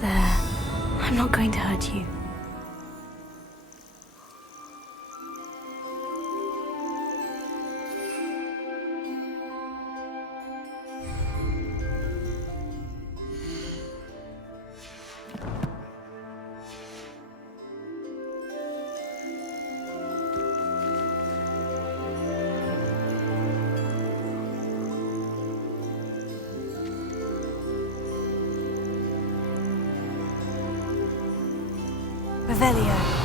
there. I'm not going to hurt you. Revelio.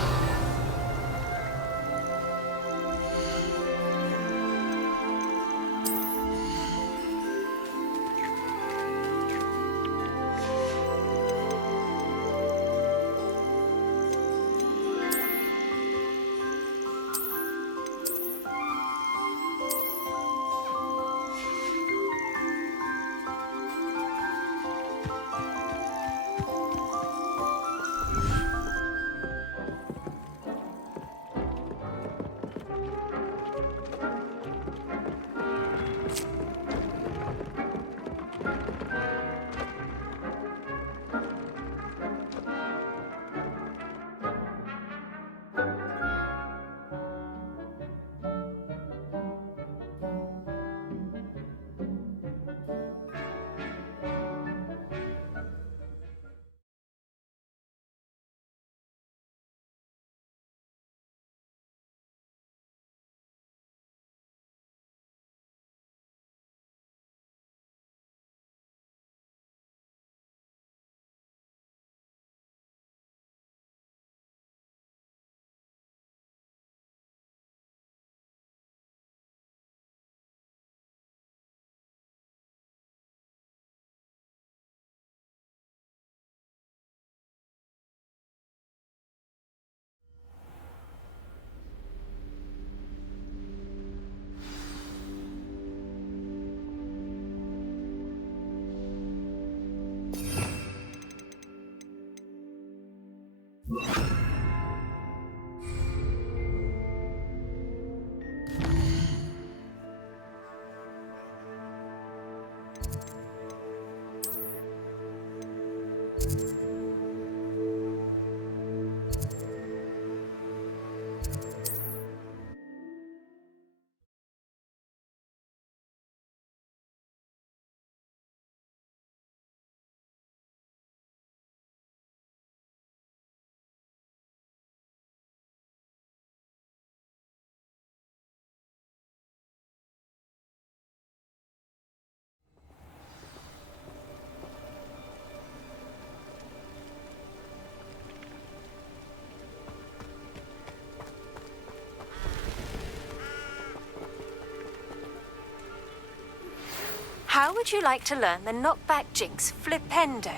How would you like to learn the knockback jinx flipendo?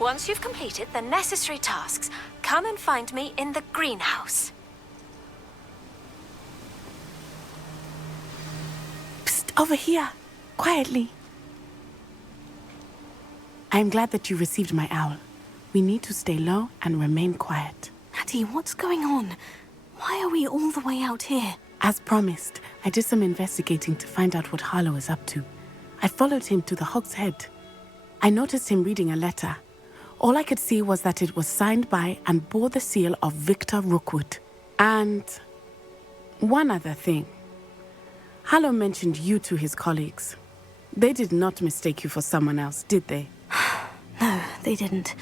Once you've completed the necessary tasks, come and find me in the greenhouse. Psst, over here. Quietly. I'm glad that you received my owl. We need to stay low and remain quiet. Natty, what's going on? Why are we all the way out here? As promised, I did some investigating to find out what Harlow is up to. I followed him to the Hog's Head. I noticed him reading a letter. All I could see was that it was signed by and bore the seal of Victor Rookwood. And one other thing. Harlow mentioned you to his colleagues. They did not mistake you for someone else, did they? No, they didn't.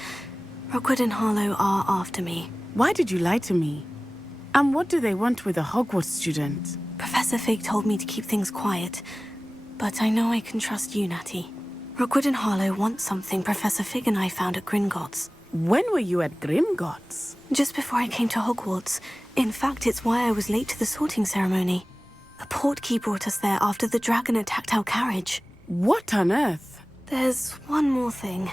Rookwood and Harlow are after me. Why did you lie to me? And what do they want with a Hogwarts student? Professor Fig told me to keep things quiet. But I know I can trust you, Natty. Rookwood and Harlow want something Professor Fig and I found at Gringotts. When were you at Gringotts? Just before I came to Hogwarts. In fact, it's why I was late to the sorting ceremony. A portkey brought us there after the dragon attacked our carriage. What on earth? There's one more thing.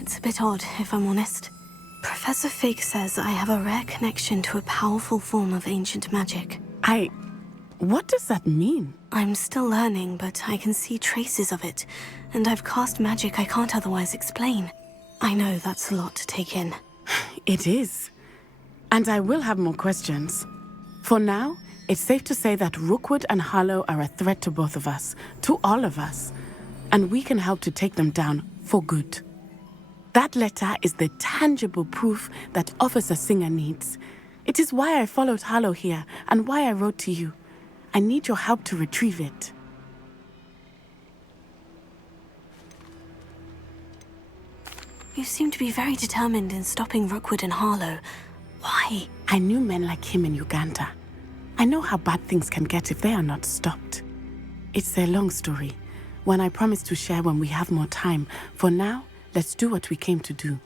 It's a bit odd, if I'm honest. Professor Fig says I have a rare connection to a powerful form of ancient magic. What does that mean? I'm still learning, but I can see traces of it, and I've cast magic I can't otherwise explain. I know that's a lot to take in. It is. And I will have more questions. For now, it's safe to say that Rookwood and Harlow are a threat to both of us, to all of us. And we can help to take them down for good. That letter is the tangible proof that Officer Singer needs. It is why I followed Harlow here and why I wrote to you. I need your help to retrieve it. You seem to be very determined in stopping Rookwood and Harlow. Why? I knew men like him in Uganda. I know how bad things can get if they are not stopped. It's a long story, one I promise to share when we have more time. For now, let's do what we came to do.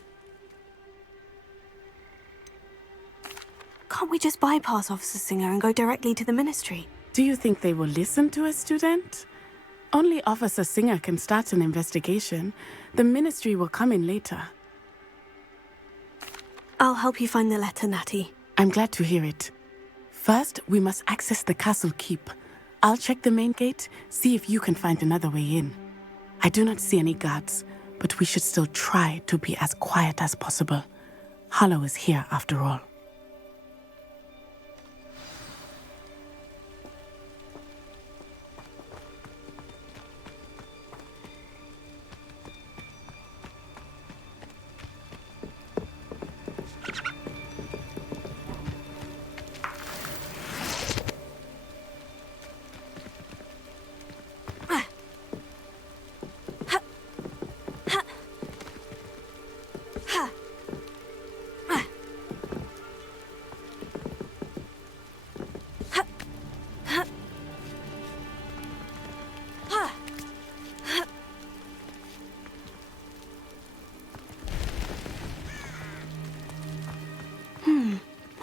Can't we just bypass Officer Singer and go directly to the Ministry? Do you think they will listen to a student? Only Officer Singer can start an investigation. The Ministry will come in later. I'll help you find the letter, Natty. I'm glad to hear it. First, we must access the castle keep. I'll check the main gate, see if you can find another way in. I do not see any guards, but we should still try to be as quiet as possible. Harlow is here after all.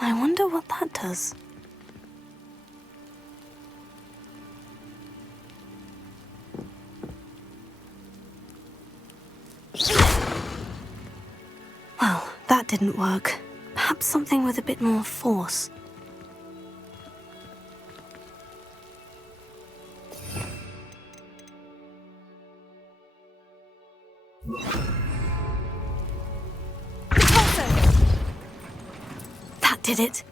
I wonder what that does. Well, that didn't work. Perhaps something with a bit more force. That did it.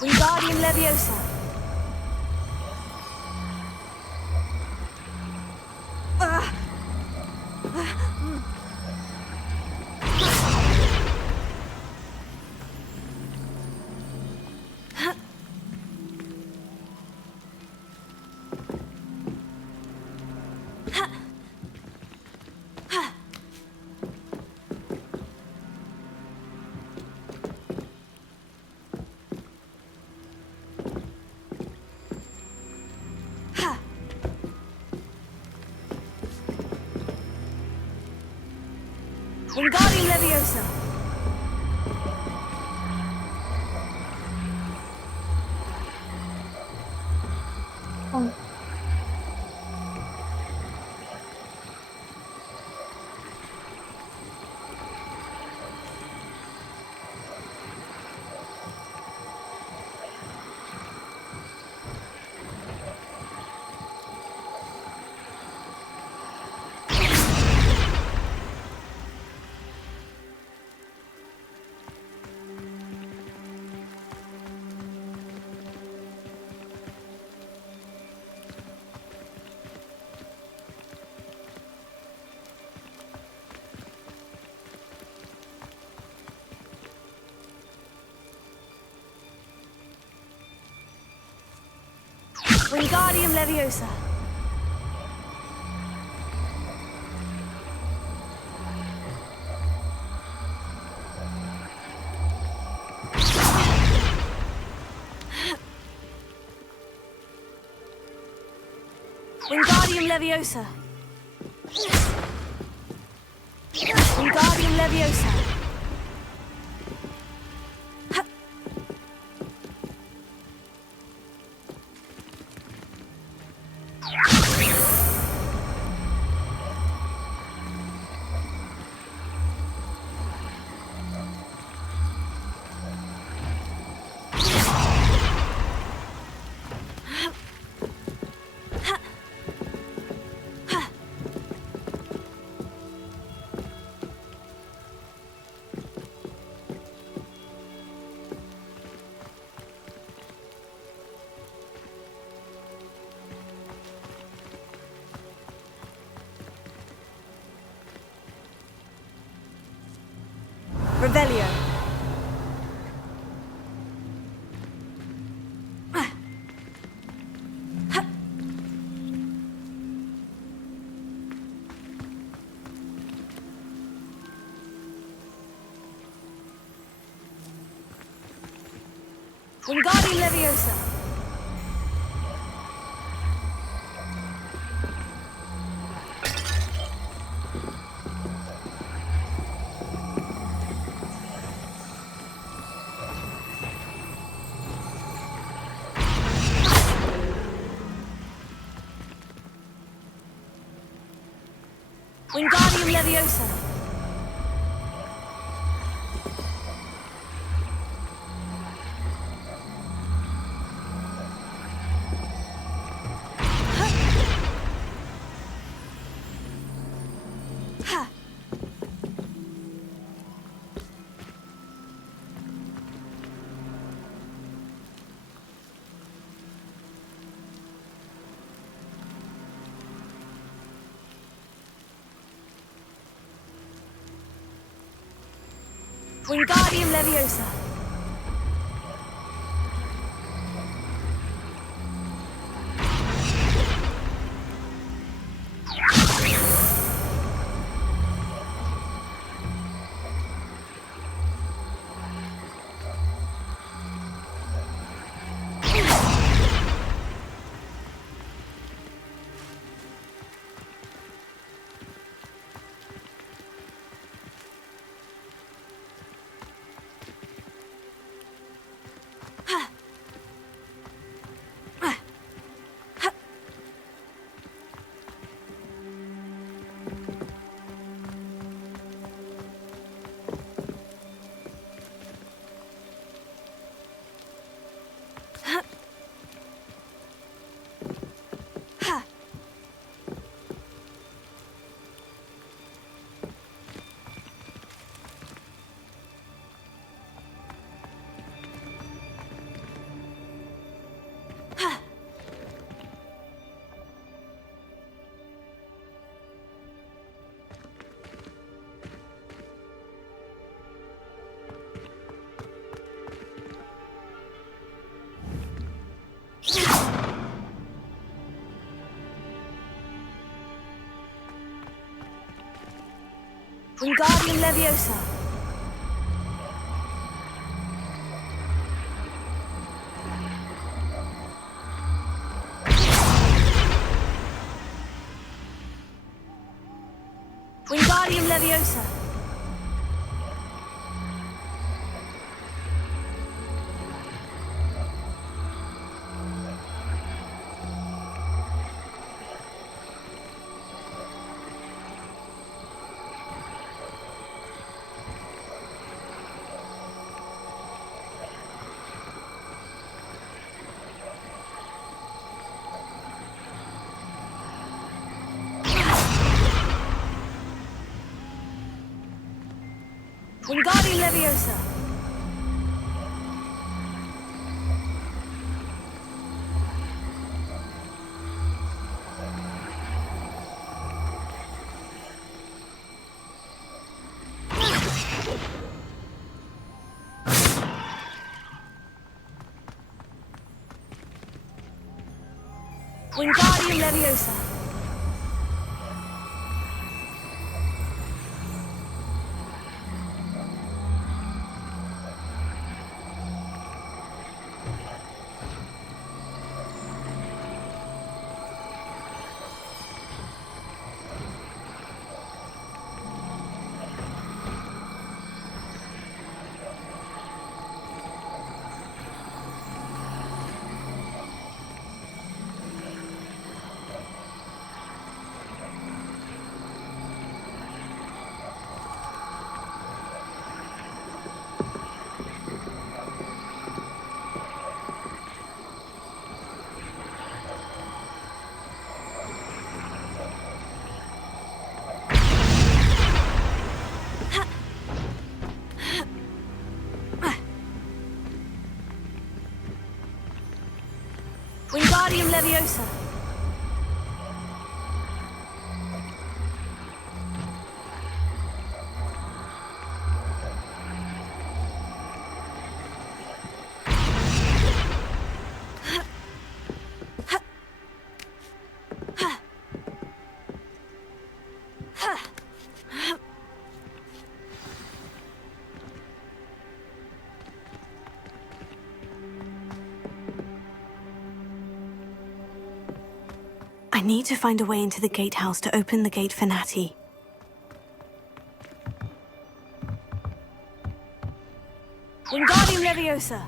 Wingardium Leviosa. Wingardium Leviosa. Wingardium Leviosa. Wingardium Leviosa. Wingardium Leviosa. Revelio. Wingardium Leviosa. Wingardium Leviosa. Wingardium Leviosa. Wingardium Leviosa. Wingardium Leviosa. Wingardium Leviosa. Wingardium Leviosa. Wingardium Leviosa. I need to find a way into the gatehouse to open the gate for Natty. Wingardium Leviosa!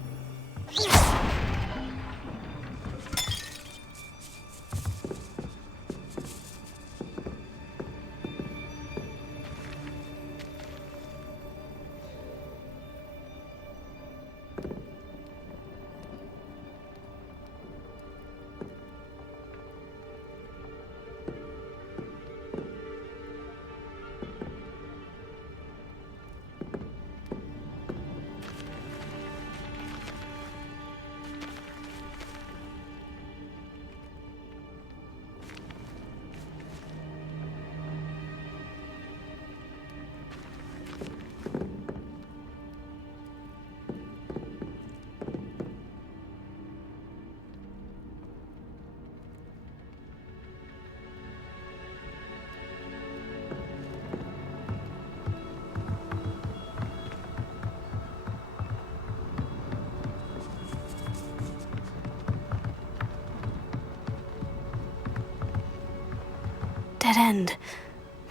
Dead end.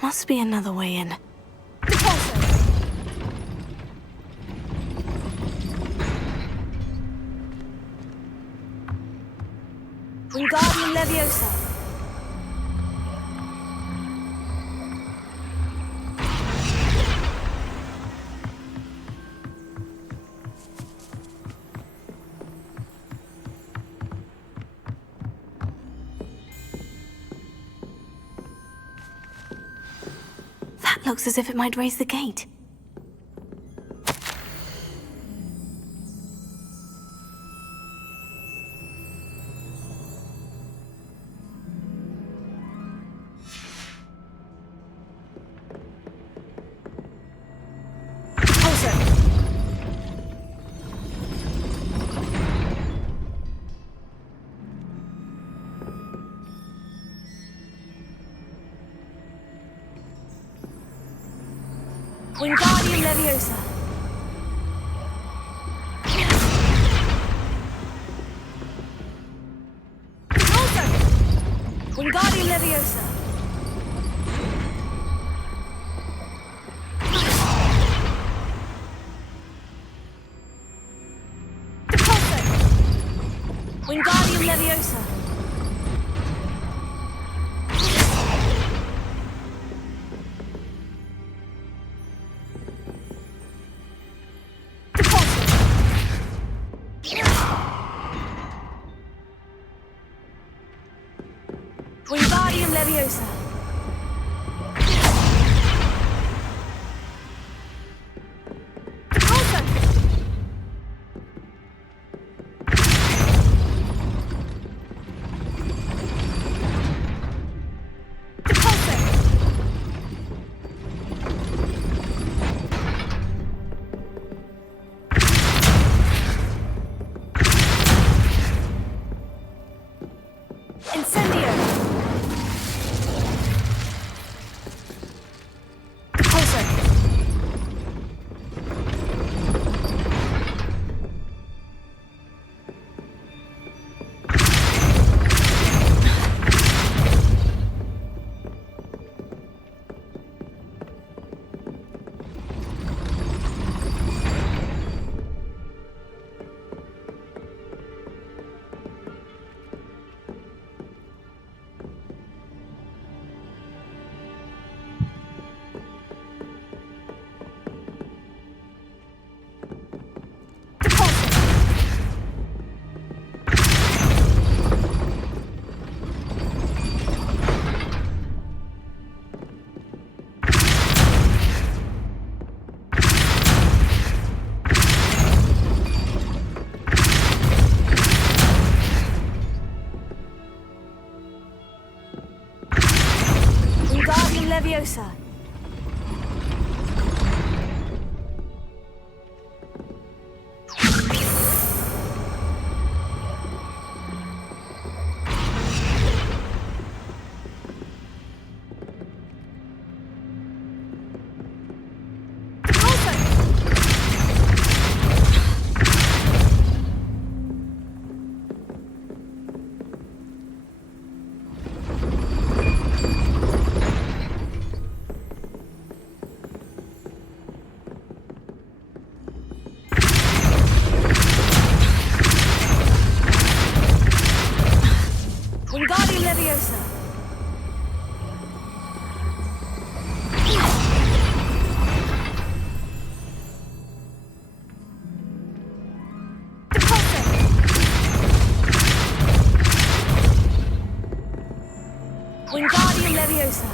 Must be another way in. Wingardium Leviosa. That looks as if it might raise the gate. Wingardium Leviosa. Wingardium Leviosa. Wingardium Leviosa. Wingardium Leviosa. Incendio. Leviosa. Wingardium Leviosa. Wingardium Leviosa.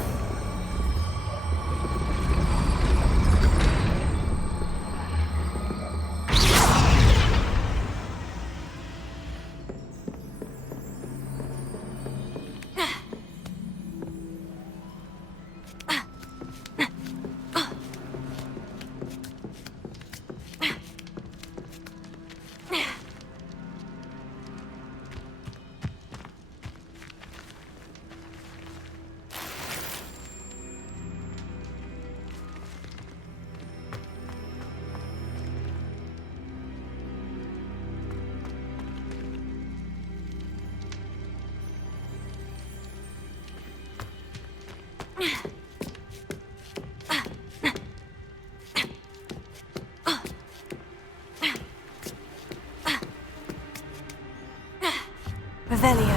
Revelio.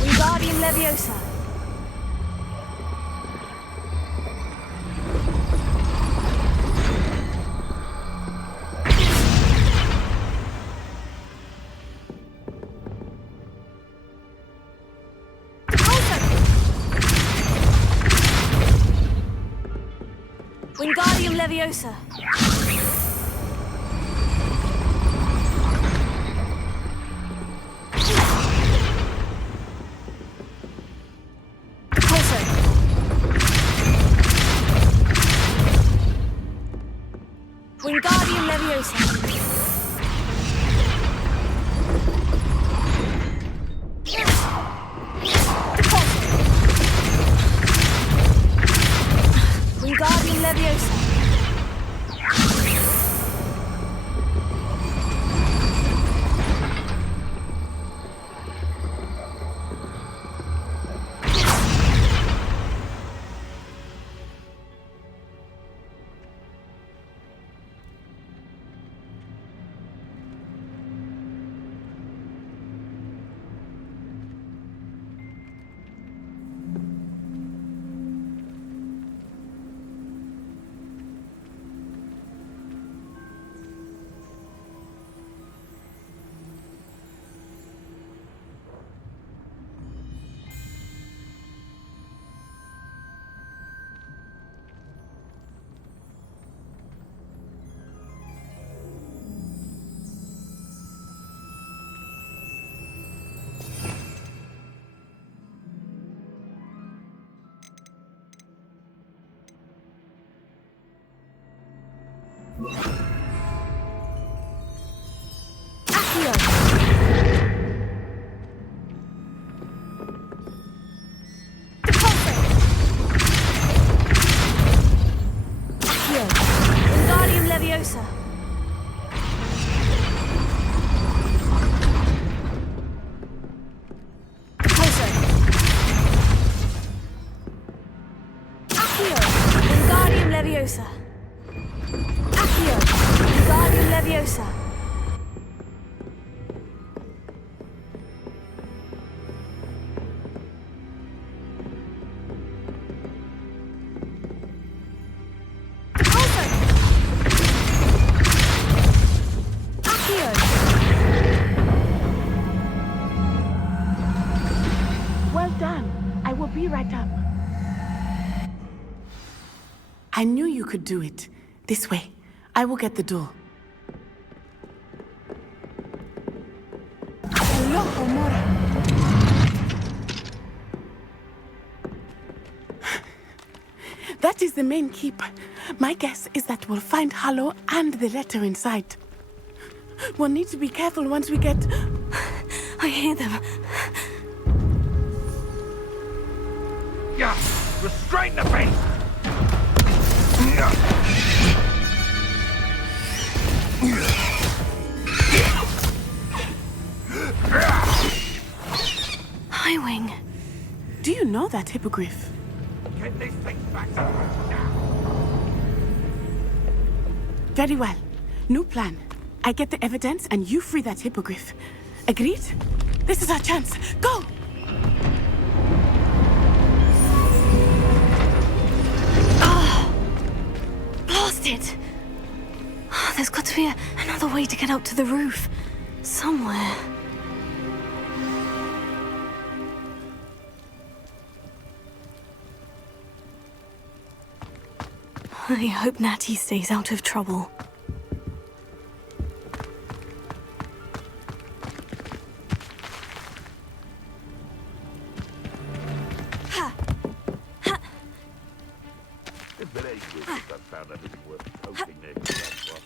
Wingardium Leviosa. Wingardium Leviosa. Wingardium Leviosa. Wingardium Leviosa. be right up. I knew you could do it. This way. I will get the door. Hello, Omora. That is the main keep. My guess is that we'll find Harlow and the letter inside. We'll need to be careful once we get... I hear them. Yeah! Restrain the beast! Highwing. Do you know that hippogriff? Get this thing back to us now! Very well. New plan. I get the evidence and you free that hippogriff. Agreed? This is our chance. Go! Blast it! There's got to be another way to get up to the roof. Somewhere. I hope Natty stays out of trouble. If it ain't good, if I found anything worth poking there, that's what.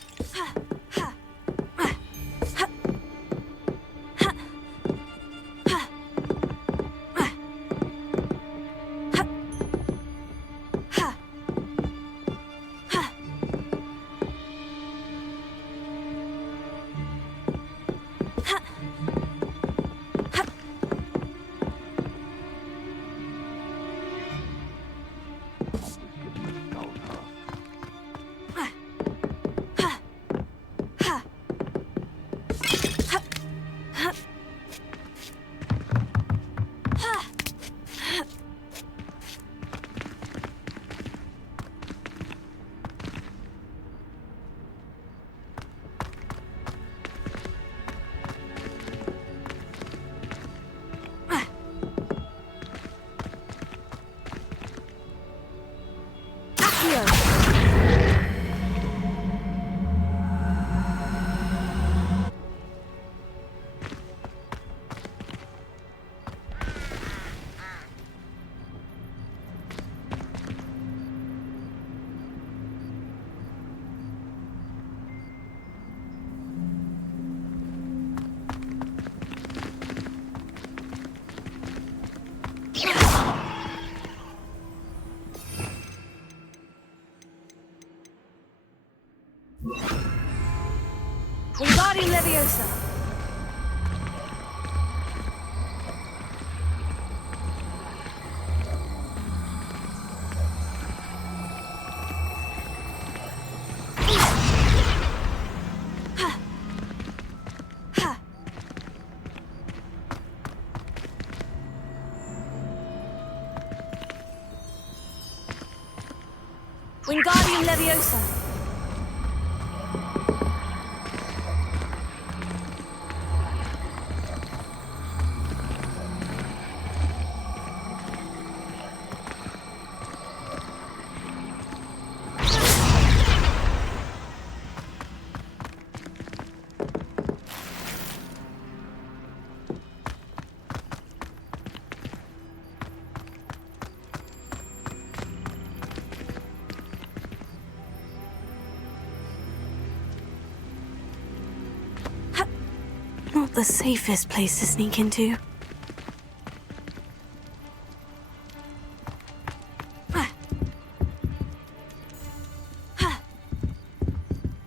Wingardium Leviosa. Wingardium Leviosa. Not the safest place to sneak into.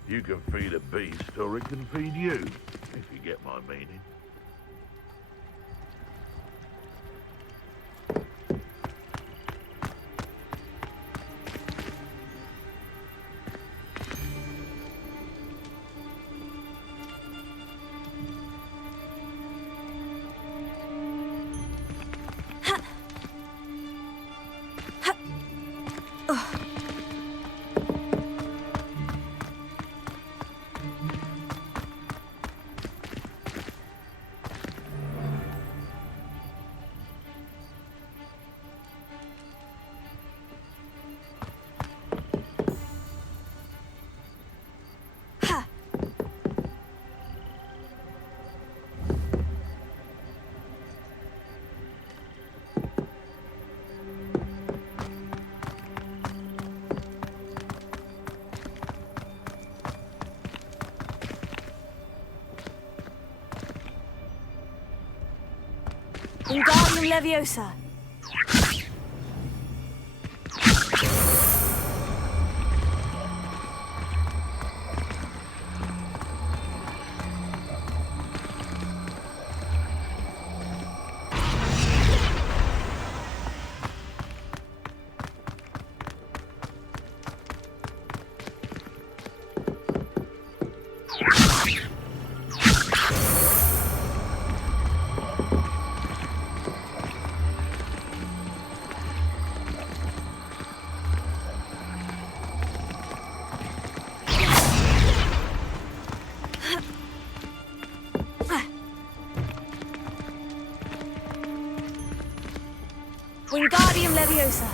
You can feed a beast, or it can feed you, if you get my meaning. Wingardium Leviosa. Wingardium Leviosa.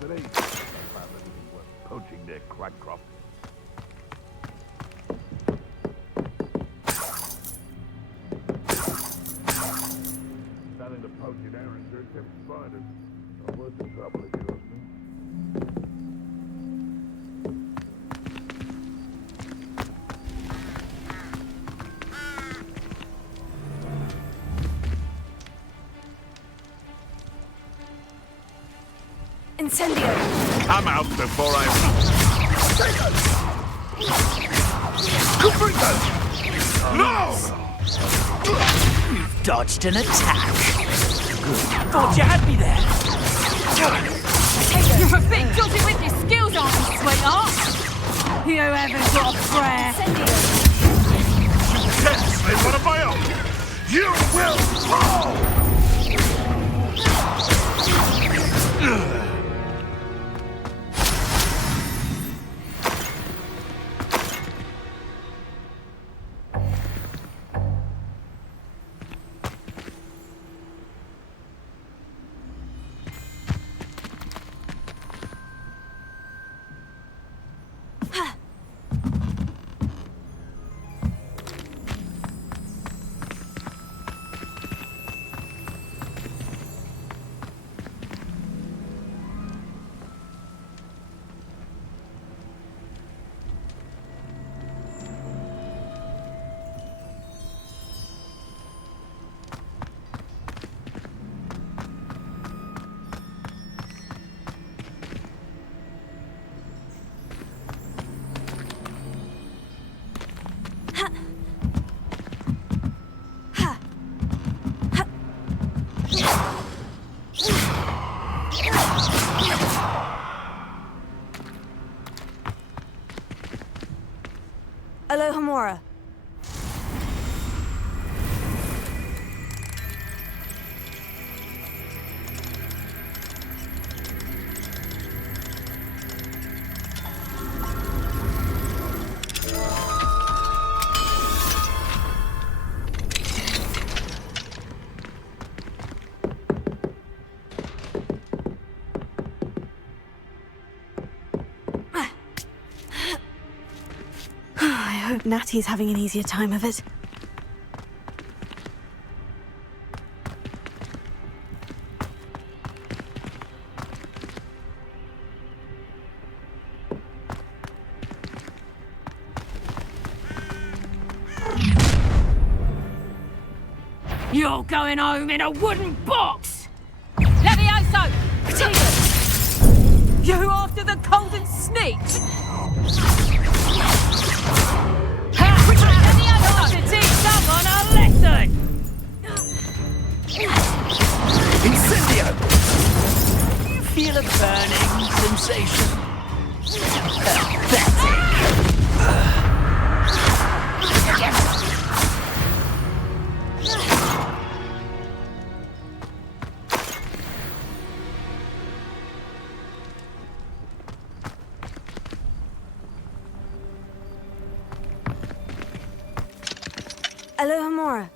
Today's poaching their crack crop. Starting to poach in Aaron dirt them spiders. Not worth the trouble if you ask me. Incendio. Come out before I... No! You've dodged an attack. Good. Thought you had me there. You're a bit dodgy with your skills, aren't you, sweetheart? You haven't got a prayer. Yes, they want a my own. You will fall! Alohomora. I hope Natty's having an easier time of it. You're going home in a wooden box! Levioso! Potato! You after the golden snitch? Levioso! To teach someone a lesson! Incendio! You feel a burning sensation? Pathetic! Alohomora.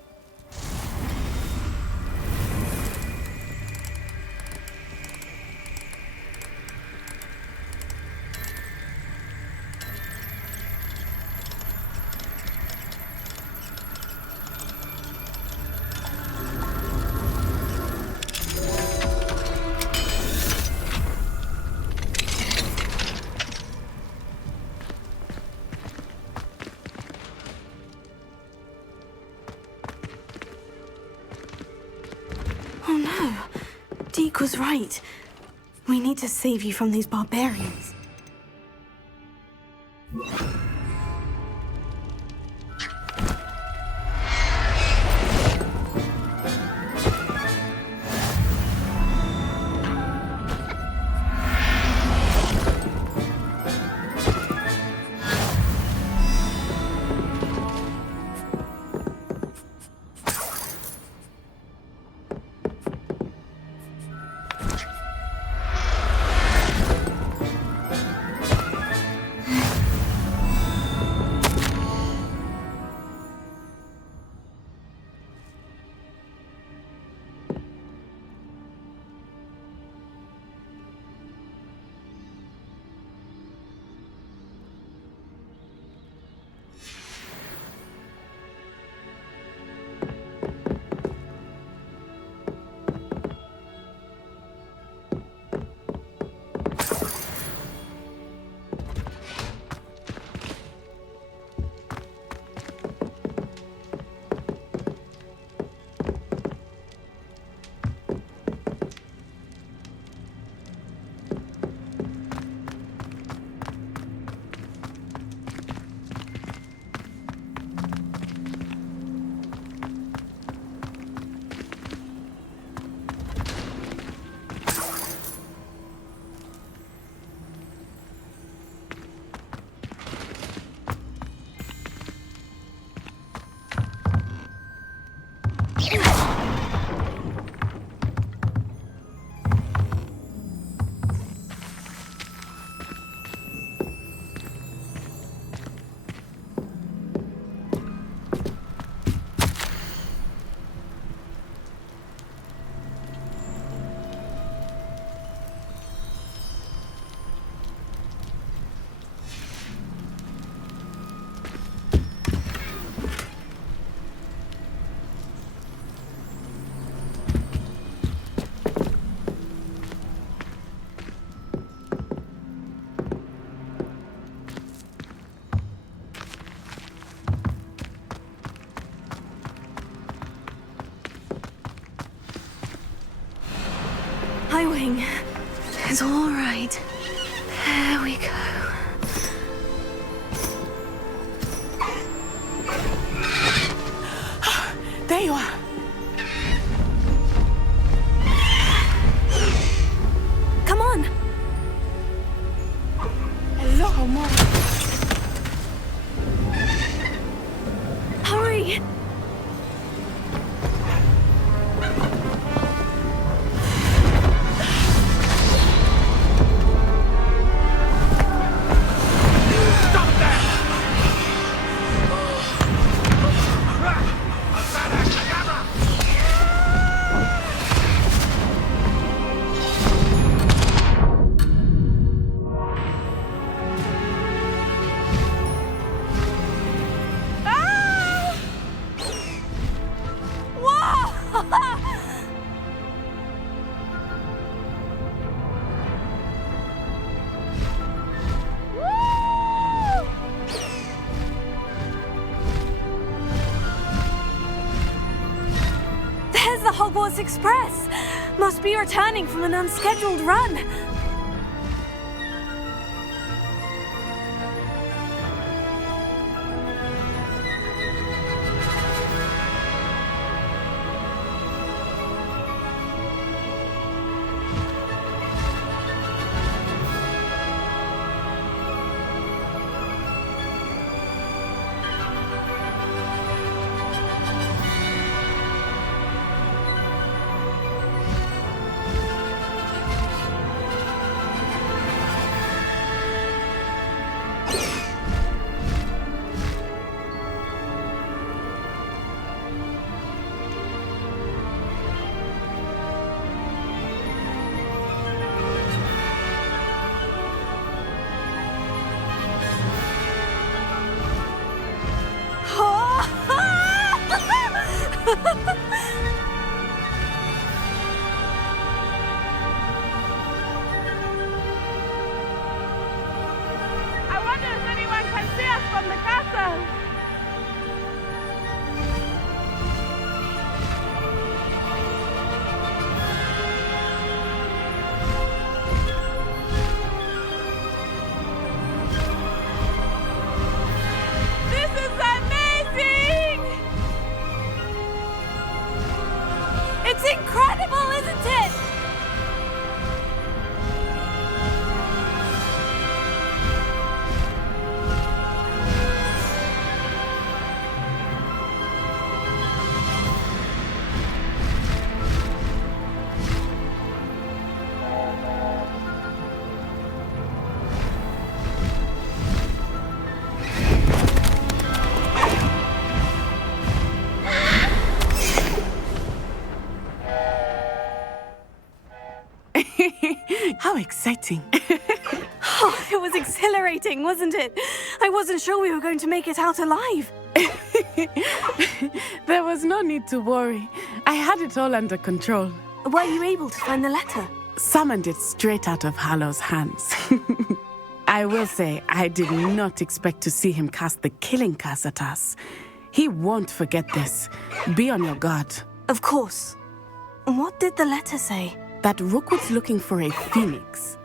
Oh no. Deke was right. We need to save you from these barbarians. Highwing. It's all right. There we go. There you are. Come on. Alohomora. Hurry. the Hogwarts Express! Must be returning from an unscheduled run. I wonder if anyone can see us from the castle. This is amazing! It's incredible, isn't it? How exciting. Oh, it was exhilarating, wasn't it? I wasn't sure we were going to make it out alive. There was no need to worry. I had it all under control. Were you able to find the letter? Summoned it straight out of Hallow's hands. I will say, I did not expect to see him cast the killing curse at us. He won't forget this. Be on your guard. Of course. What did the letter say? That Rookwood's looking for a phoenix.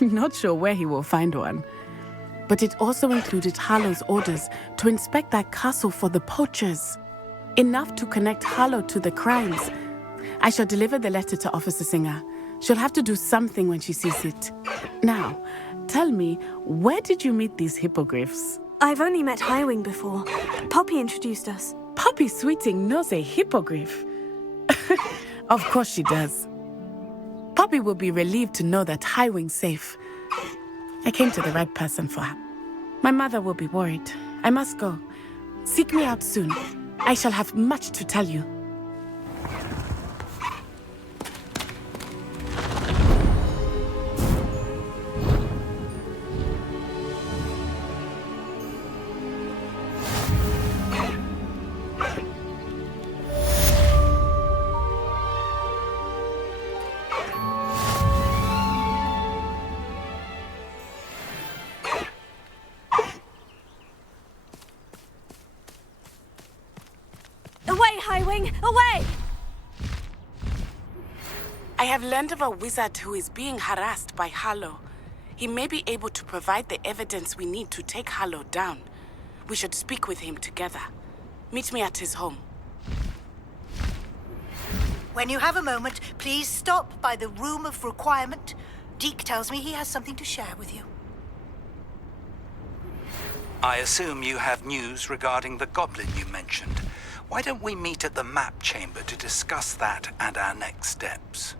Not sure where he will find one. But it also included Hallow's orders to inspect that castle for the poachers. Enough to connect Hallow to the crimes. I shall deliver the letter to Officer Singer. She'll have to do something when she sees it. Now, tell me, where did you meet these hippogriffs? I've only met Highwing before. Poppy introduced us. Poppy Sweeting knows a hippogriff. Of course she does. Poppy will be relieved to know that Highwing's safe. I came to the right person for her. My mother will be worried. I must go. Seek me out soon. I shall have much to tell you. Away, Highwing! Away! I have learned of a wizard who is being harassed by Hallow. He may be able to provide the evidence we need to take Hallow down. We should speak with him together. Meet me at his home. When you have a moment, please stop by the Room of Requirement. Deke tells me he has something to share with you. I assume you have news regarding the goblin you mentioned. Why don't we meet at the map chamber to discuss that and our next steps?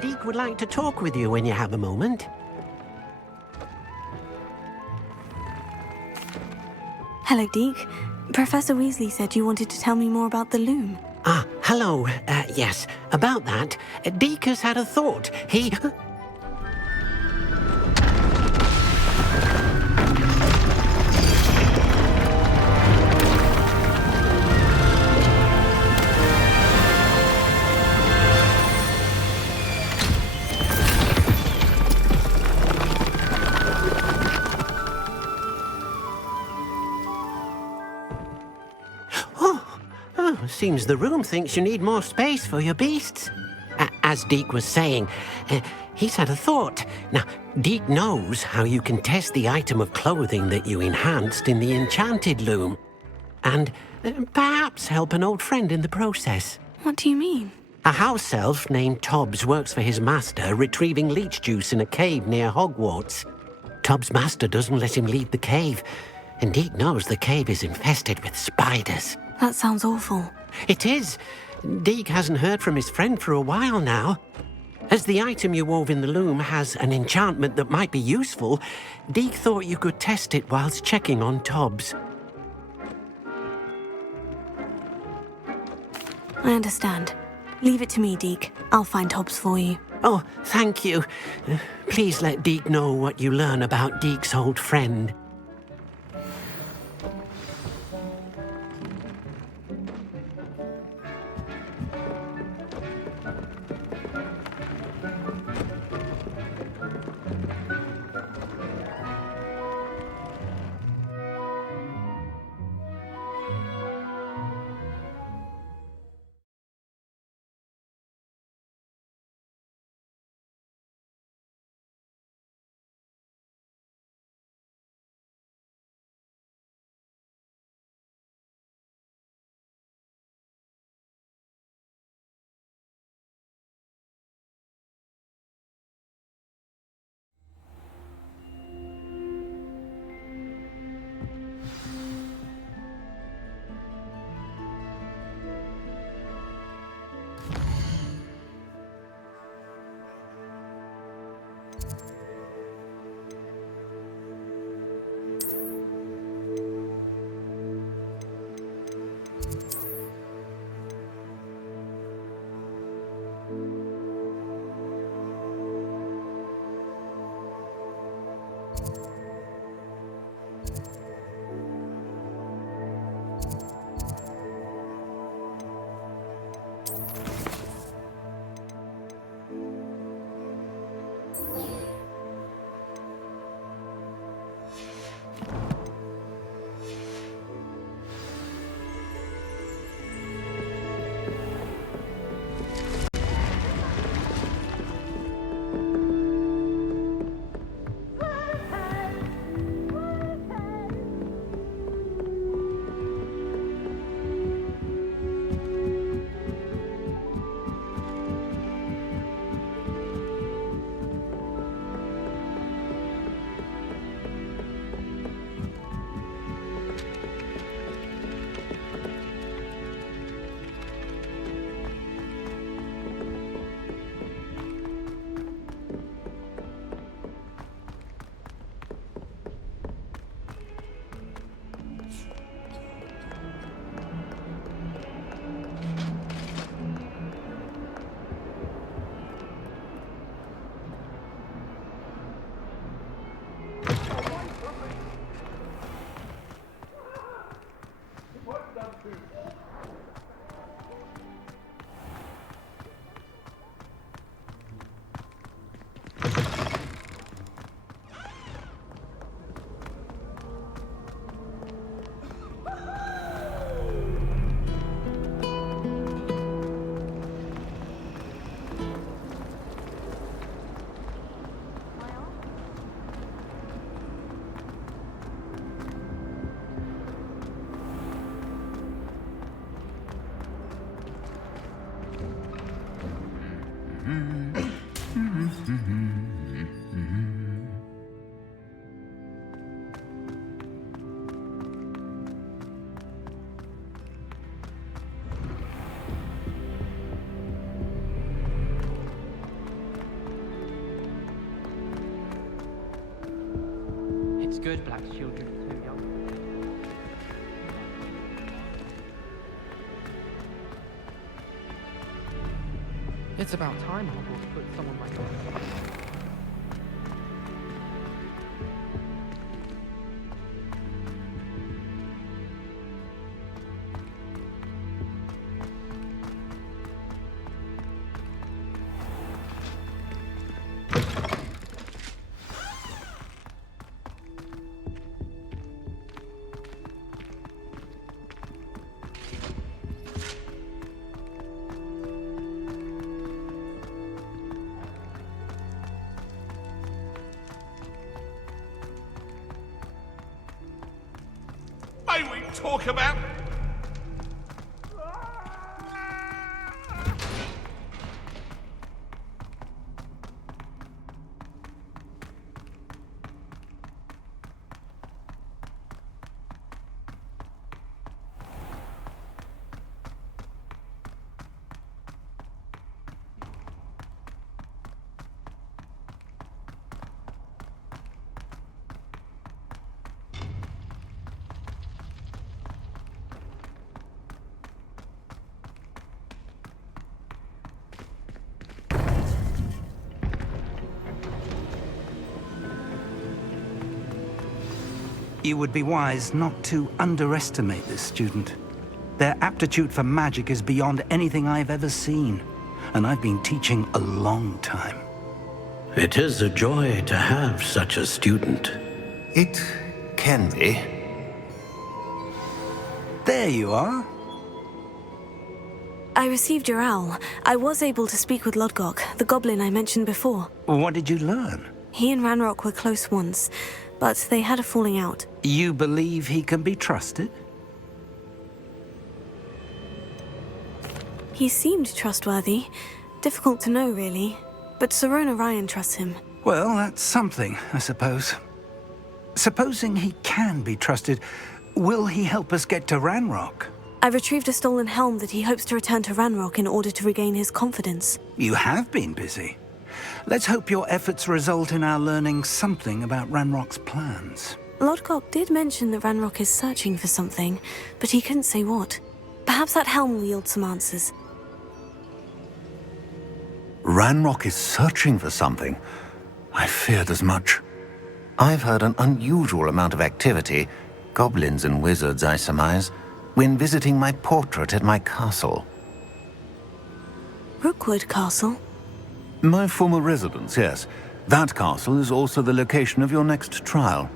Deke would like to talk with you when you have a moment. Hello, Deke. Professor Weasley said you wanted to tell me more about the loom. Ah, hello. Yes, about that. Deke has had a thought. He... Seems the room thinks you need more space for your beasts. As Deke was saying, he's had a thought. Now, Deke knows how you can test the item of clothing that you enhanced in the enchanted loom. And perhaps help an old friend in the process. What do you mean? A house elf named Tobbs works for his master, retrieving leech juice in a cave near Hogwarts. Tobbs' master doesn't let him leave the cave, and Deke knows the cave is infested with spiders. That sounds awful. It is. Deke hasn't heard from his friend for a while now. As the item you wove in the loom has an enchantment that might be useful, Deke thought you could test it whilst checking on Tobbs. I understand. Leave it to me, Deke. I'll find Tobbs for you. Oh, thank you. Please let Deke know what you learn about Deke's old friend. It's good black children are too young. It's about time Hogwarts put someone like that. May we talk about... You would be wise not to underestimate this student. Their aptitude for magic is beyond anything I've ever seen, and I've been teaching a long time. It is a joy to have such a student. It can be. There you are. I received your owl. I was able to speak with Lodgok, the goblin I mentioned before. What did you learn? He and Ranrock were close once, but they had a falling out. You believe he can be trusted? He seemed trustworthy. Difficult to know, really. But Sirona Ryan trusts him. Well, that's something, I suppose. Supposing he can be trusted, will he help us get to Ranrock? I retrieved a stolen helm that he hopes to return to Ranrock in order to regain his confidence. You have been busy. Let's hope your efforts result in our learning something about Ranrock's plans. Lodgok did mention that Ranrock is searching for something, but he couldn't say what. Perhaps that helm will yield some answers. Ranrock is searching for something. I feared as much. I've heard an unusual amount of activity, goblins and wizards, I surmise, when visiting my portrait at my castle. Rookwood Castle? My former residence, yes. That castle is also the location of your next trial.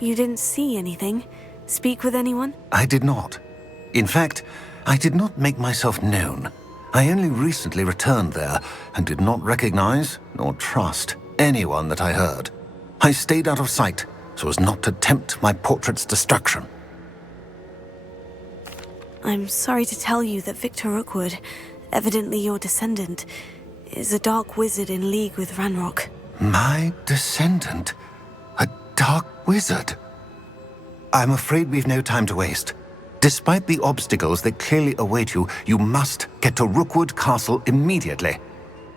You didn't see anything? Speak with anyone? I did not. In fact, I did not make myself known. I only recently returned there and did not recognize nor trust anyone that I heard. I stayed out of sight so as not to tempt my portrait's destruction. I'm sorry to tell you that Victor Rookwood, evidently your descendant, is a dark wizard in league with Ranrock. My descendant? A dark wizard? I'm afraid we've no time to waste. Despite the obstacles that clearly await you, you must get to Rookwood Castle immediately.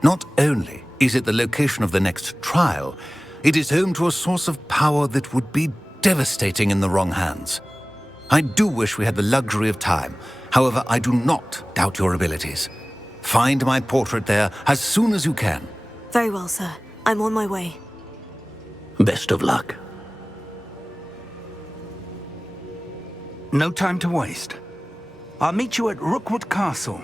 Not only is it the location of the next trial, it is home to a source of power that would be devastating in the wrong hands. I do wish we had the luxury of time. However, I do not doubt your abilities. Find my portrait there as soon as you can. Very well, sir. I'm on my way. Best of luck. No time to waste. I'll meet you at Rookwood Castle.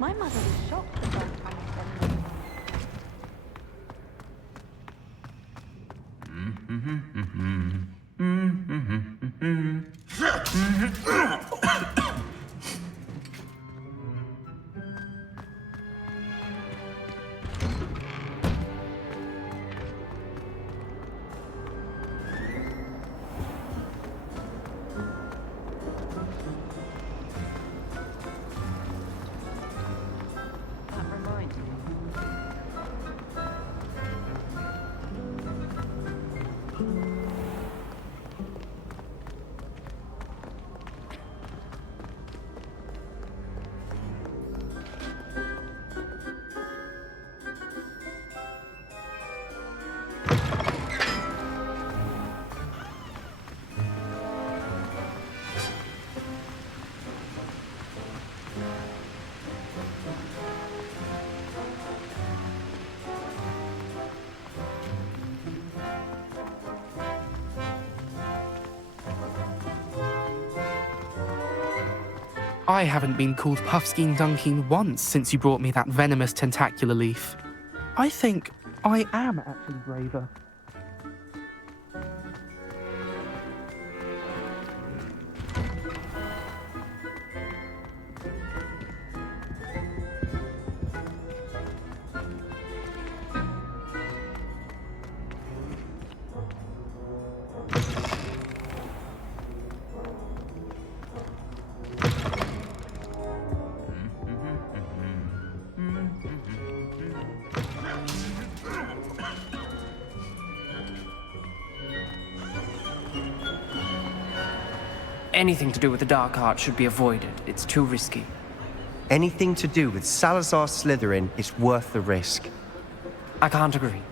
My mother was shocked the first time I said it. I haven't been called Puffskein Dunking once since you brought me that venomous tentacular leaf. I think I am actually braver. Anything to do with the dark arts should be avoided. It's too risky. Anything to do with Salazar Slytherin is worth the risk. I can't agree.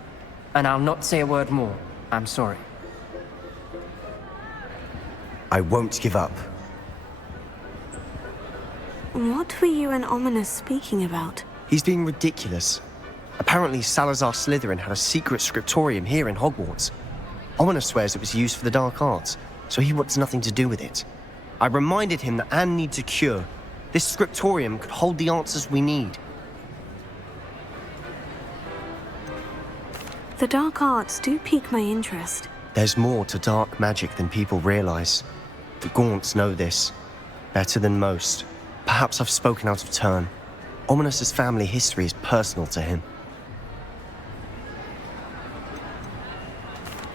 And I'll not say a word more. I'm sorry. I won't give up. What were you and Ominous speaking about? He's being ridiculous. Apparently Salazar Slytherin had a secret scriptorium here in Hogwarts. Ominous swears it was used for the dark arts, so he wants nothing to do with it. I reminded him that Anne needs a cure. This scriptorium could hold the answers we need. The dark arts do pique my interest. There's more to dark magic than people realize. The Gaunts know this. Better than most. Perhaps I've spoken out of turn. Ominous's family history is personal to him.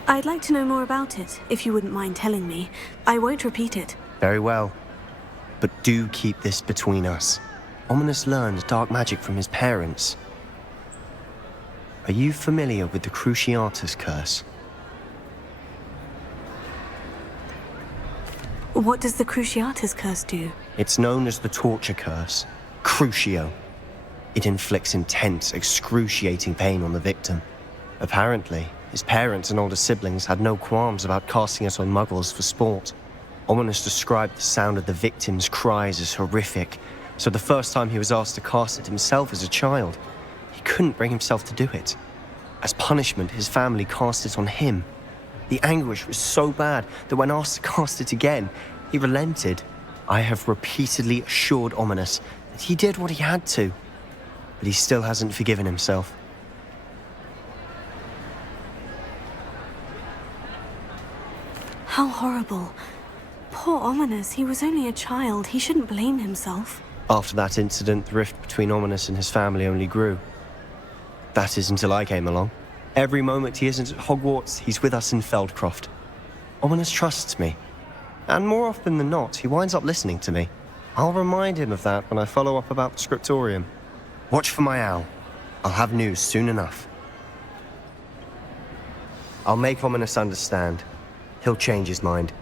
I'd like to know more about it, if you wouldn't mind telling me. I won't repeat it. Very well. But do keep this between us. Ominous learned dark magic from his parents. Are you familiar with the Cruciatus curse? What does the Cruciatus curse do? It's known as the torture curse. Crucio. It inflicts intense, excruciating pain on the victim. Apparently, his parents and older siblings had no qualms about casting it on muggles for sport. Ominous described the sound of the victim's cries as horrific, so the first time he was asked to cast it himself as a child, he couldn't bring himself to do it. As punishment, his family cast it on him. The anguish was so bad that when asked to cast it again, he relented. I have repeatedly assured Ominous that he did what he had to, but he still hasn't forgiven himself. How horrible. Poor Ominous, he was only a child. He shouldn't blame himself. After that incident, the rift between Ominous and his family only grew. That is until I came along. Every moment he isn't at Hogwarts, he's with us in Feldcroft. Ominous trusts me. And more often than not, he winds up listening to me. I'll remind him of that when I follow up about the scriptorium. Watch for my owl. I'll have news soon enough. I'll make Ominous understand. He'll change his mind.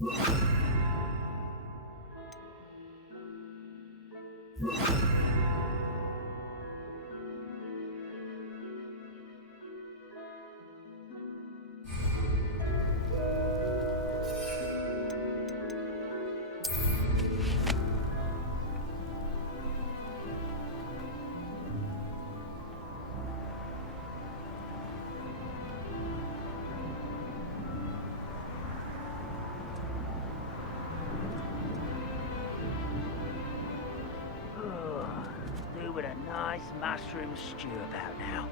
Do with a nice mushroom stew about now.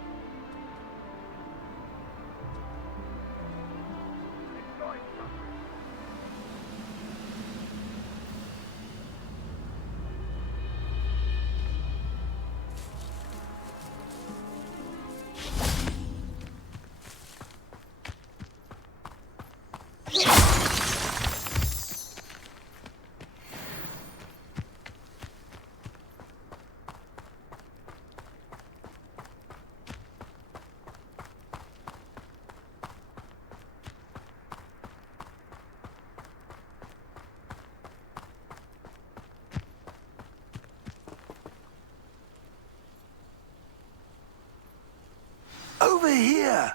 Over here!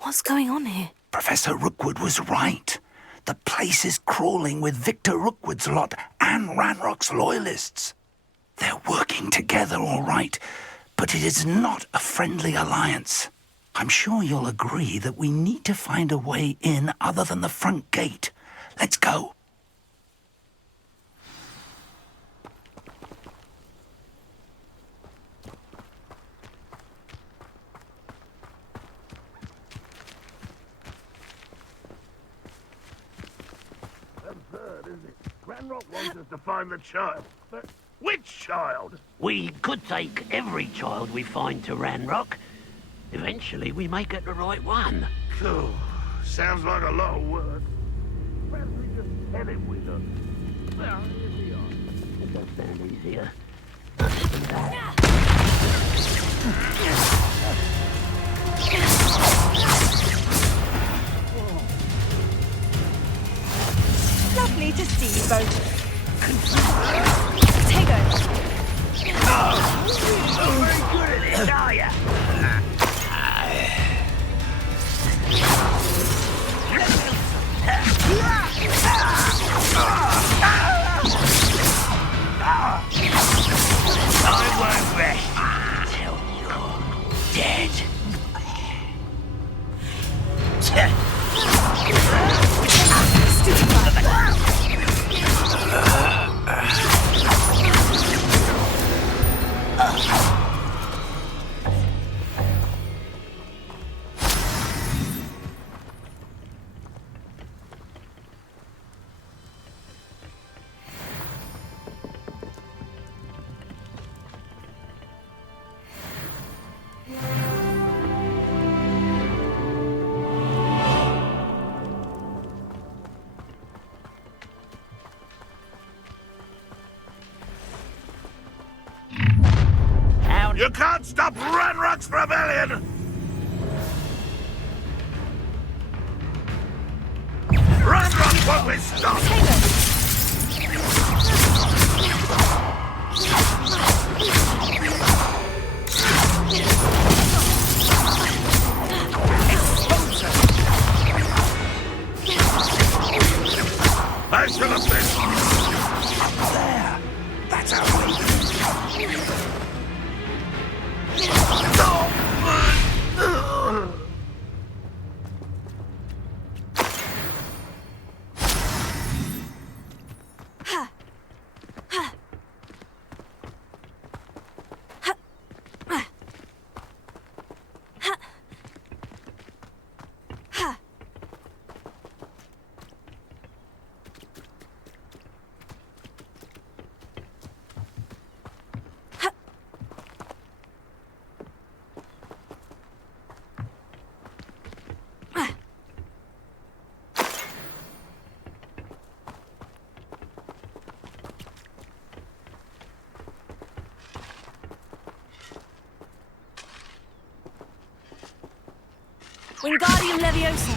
What's going on here? Professor Rookwood was right. The place is crawling with Victor Rookwood's lot and Ranrock's loyalists. They're working together, all right, but it is not a friendly alliance. I'm sure you'll agree that we need to find a way in other than the front gate. Let's go. Absurd, isn't it? Ranrock wants us to find the child. But which child? We could take every child we find to Ranrock. Eventually, we may get the right one. Cool. Sounds like a lot of work. Perhaps we just head it with us. Well, here we are. It does sound easier. Lovely to see you both. Tego. Not very good at this, are ya? I won't rest until you're dead. You can't stop Ranrock's rebellion! Ranrock won't be stopped! I should have been... There! That's our way. Wingardium Leviosa.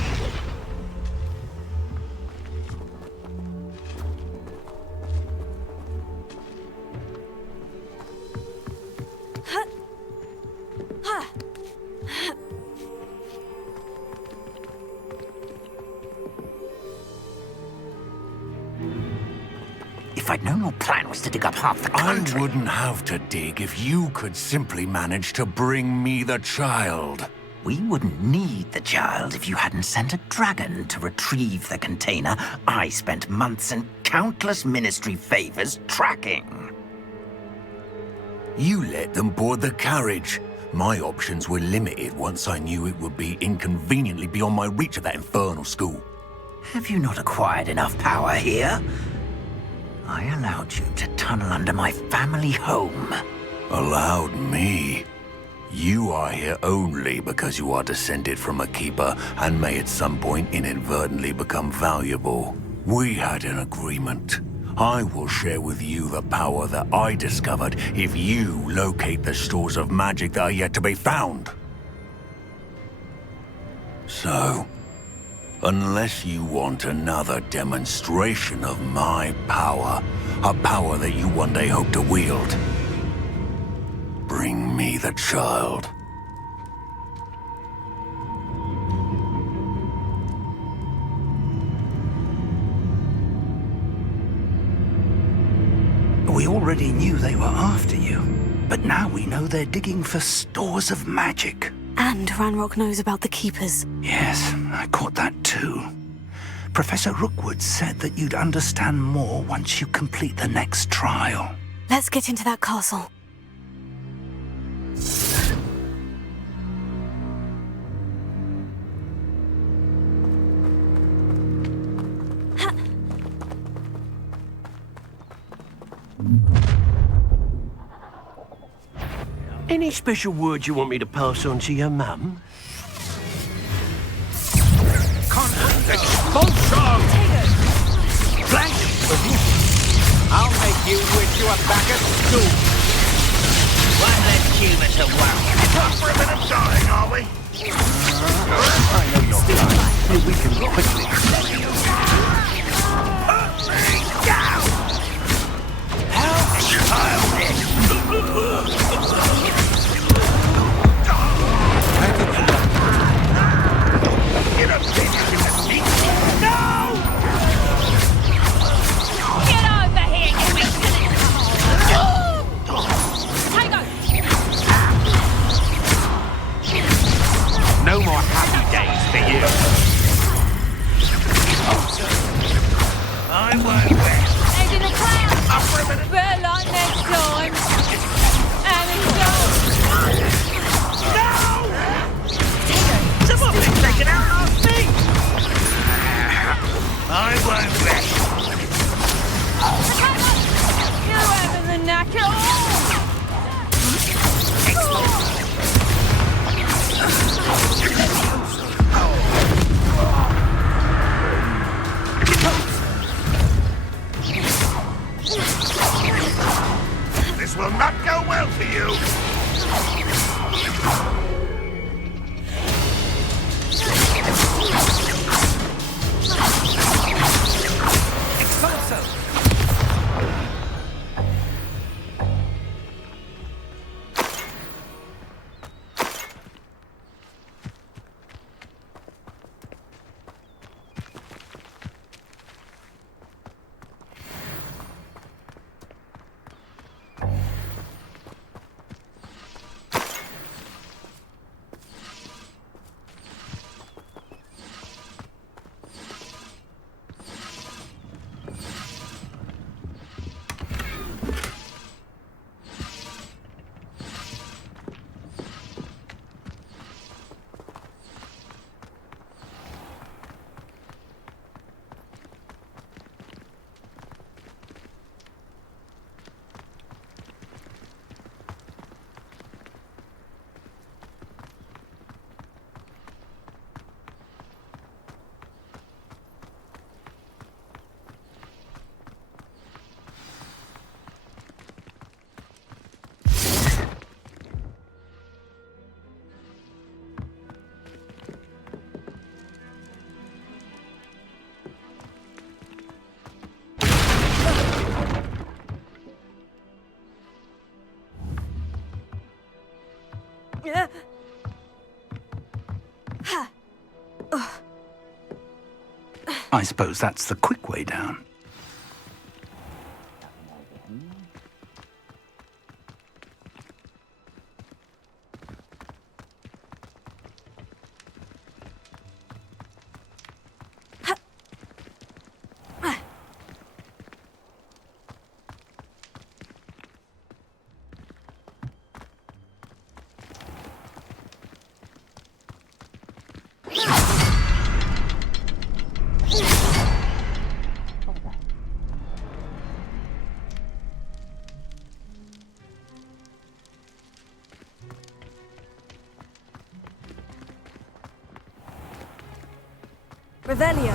If I'd known your plan was to dig up half the country... I wouldn't have to dig if you could simply manage to bring me the child. We wouldn't need the child if you hadn't sent a dragon to retrieve the container I spent months and countless ministry favors tracking. You let them board the carriage. My options were limited once I knew it would be inconveniently beyond my reach at that infernal school. Have you not acquired enough power here? I allowed you to tunnel under my family home. Allowed me? You are here only because you are descended from a keeper and may at some point inadvertently become valuable. We had an agreement. I will share with you the power that I discovered if you locate the stores of magic that are yet to be found. So, unless you want another demonstration of my power, a power that you one day hope to wield, bring me the child. We already knew they were after you, but now we know they're digging for stores of magic. And Ranrock knows about the Keepers. Yes, I caught that too. Professor Rookwood said that you'd understand more once you complete the next trial. Let's get into that castle. Any special words you want me to pass on to your mum? Expulsion! Flash! I'll make you wish you were back at school. Won't let Cubit a worry. Time for a bit of dying, are we? I know you're right. Hey, we can quickly. Put me down! How childish! Get up, no! Get over here, you insolent! Take off! No more happy days for you. I won't rest. Head in the cloud! Better like next time! And it's done! Someone been taken out last thing! I won't rest. You having the knack at all? This will I suppose that's the quick way down. Revelio.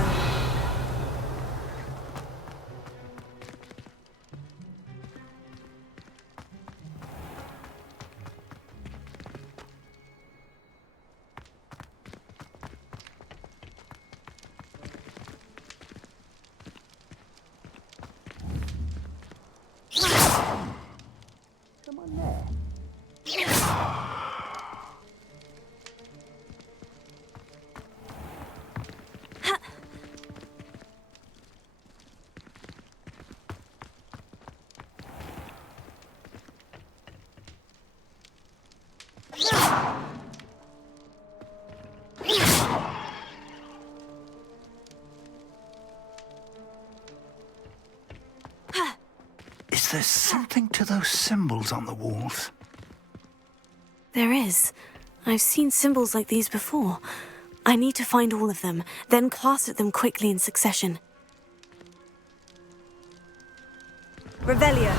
Is there something to those symbols on the walls? There is. I've seen symbols like these before. I need to find all of them, then cast at them quickly in succession. Revelio.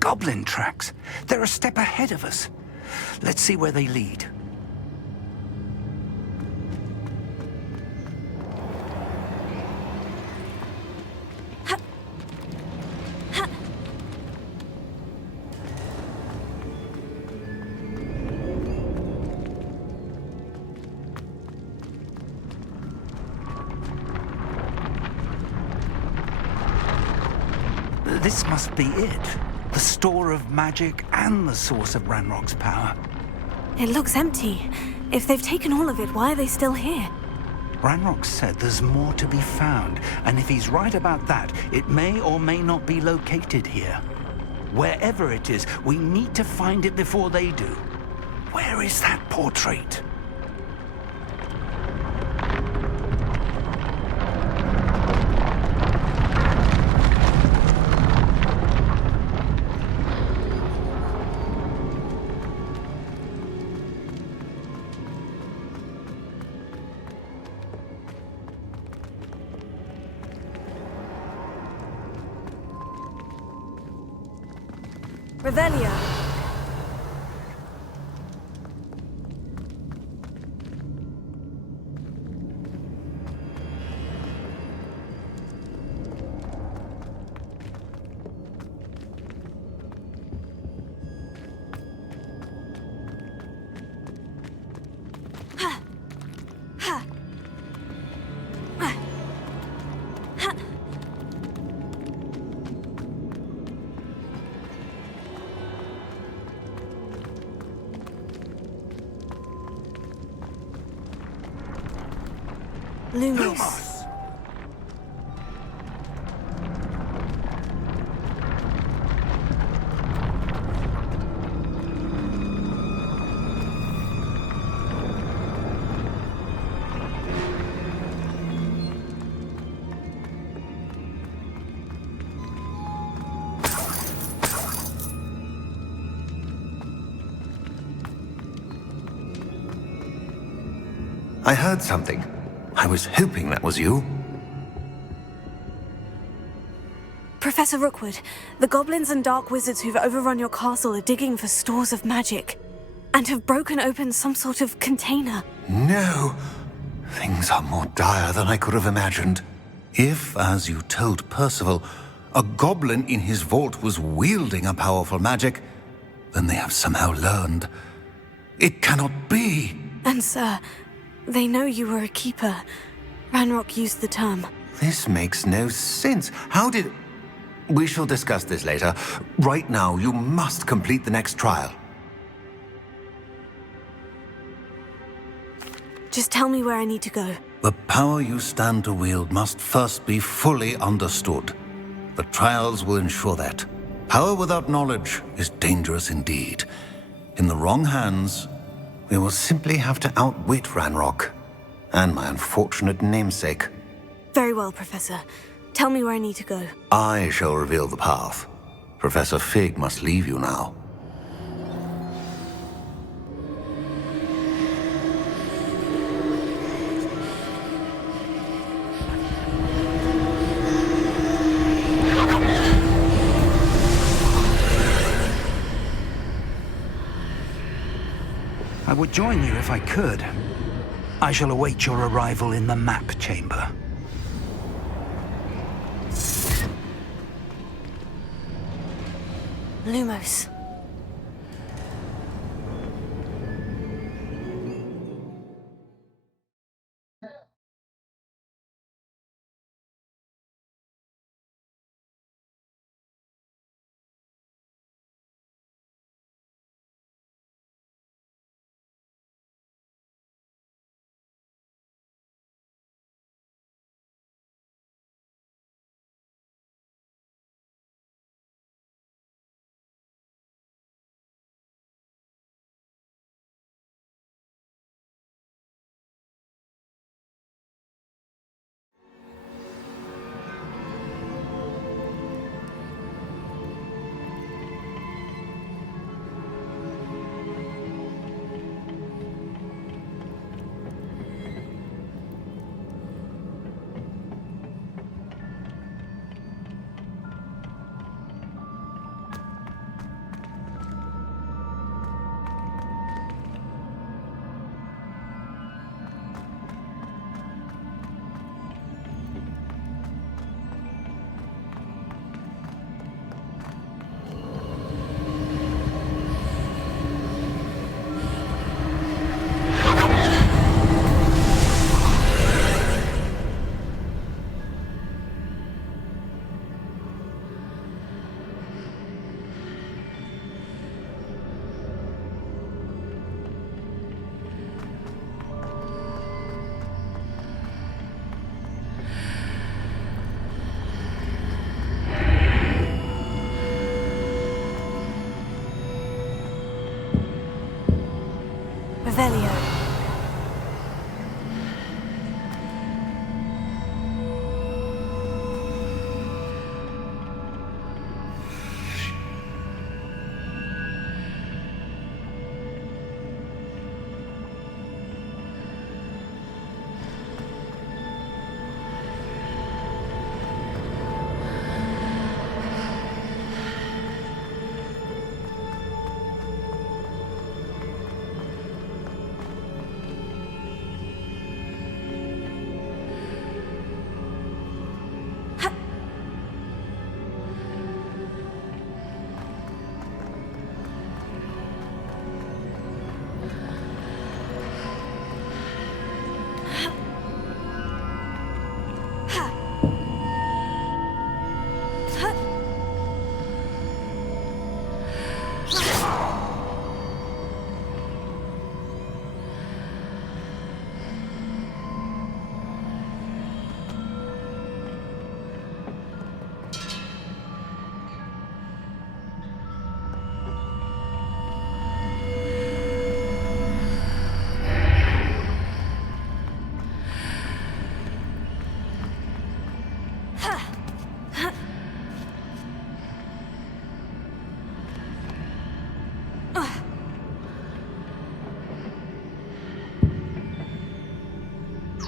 Goblin tracks. They're a step ahead of us. Let's see where they lead. This must be it. The store of magic and the source of Ranrock's power. It looks empty. If they've taken all of it, why are they still here? Ranrock said there's more to be found, and if he's right about that, it may or may not be located here. Wherever it is, we need to find it before they do. Where is that portrait? Revelio. Lumos. I heard something. I was hoping that was you. Professor Rookwood, the goblins and dark wizards who've overrun your castle are digging for stores of magic and have broken open some sort of container. No. Things are more dire than I could have imagined. If, as you told Percival, a goblin in his vault was wielding a powerful magic, then they have somehow learned. It cannot be. And sir, they know you were a keeper. Ranrock used the term. This makes no sense. How did... We shall discuss this later. Right now, you must complete the next trial. Just tell me where I need to go. The power you stand to wield must first be fully understood. The trials will ensure that. Power without knowledge is dangerous indeed. In the wrong hands, we will simply have to outwit Ranrock and my unfortunate namesake. Very well, Professor. Tell me where I need to go. I shall reveal the path. Professor Fig must leave you now. I would join you if I could. I shall await your arrival in the map chamber. Lumos. Revelio.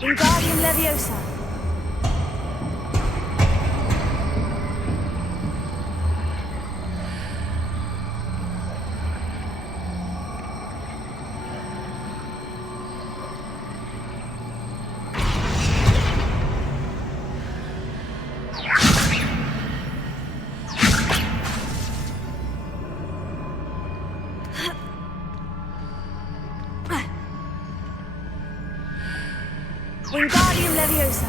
Wingardium Leviosa. Wingardium Leviosa.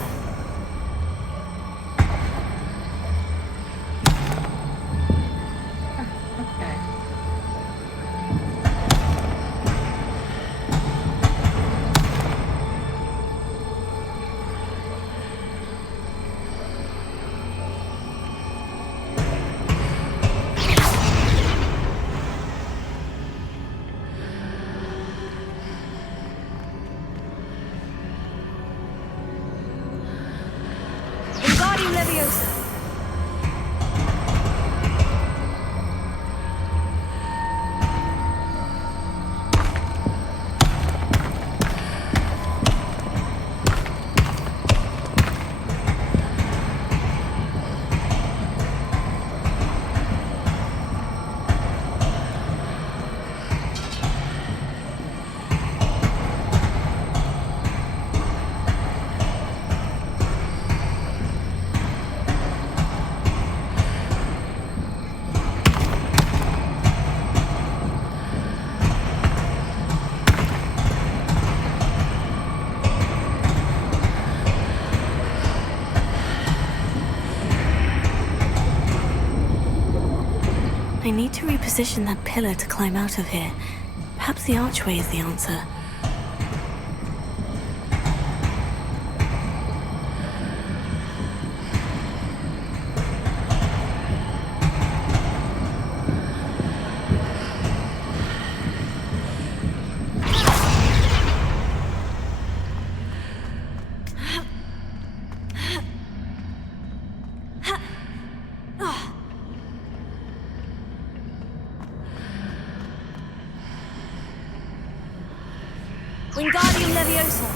Wingardium Leviosa. I need to reposition that pillar to climb out of here. Perhaps the archway is the answer. Wingardium Leviosa.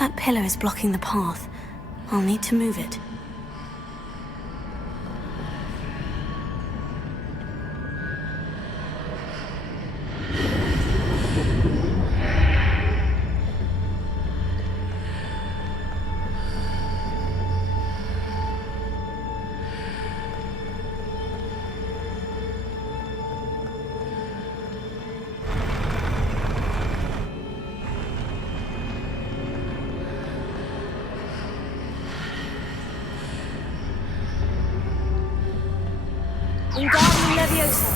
That pillar is blocking the path. I'll need to move it. Wingardium Leviosa.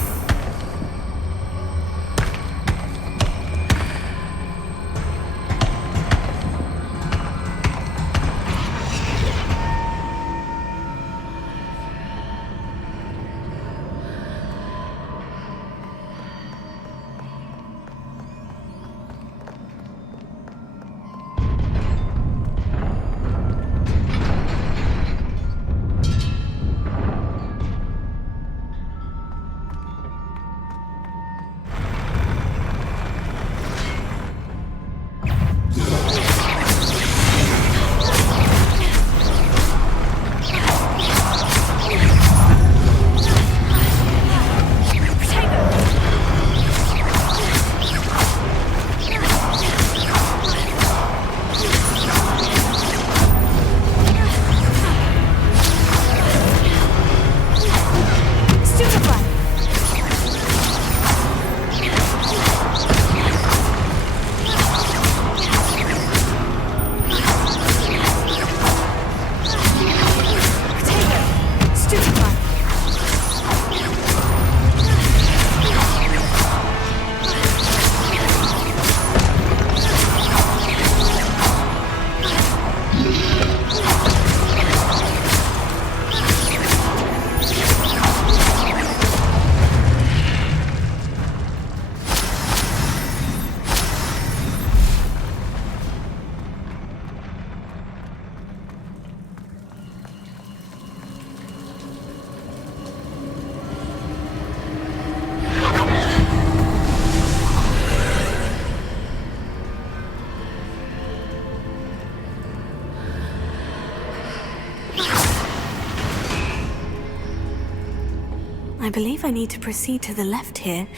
I believe I need to proceed to the left here.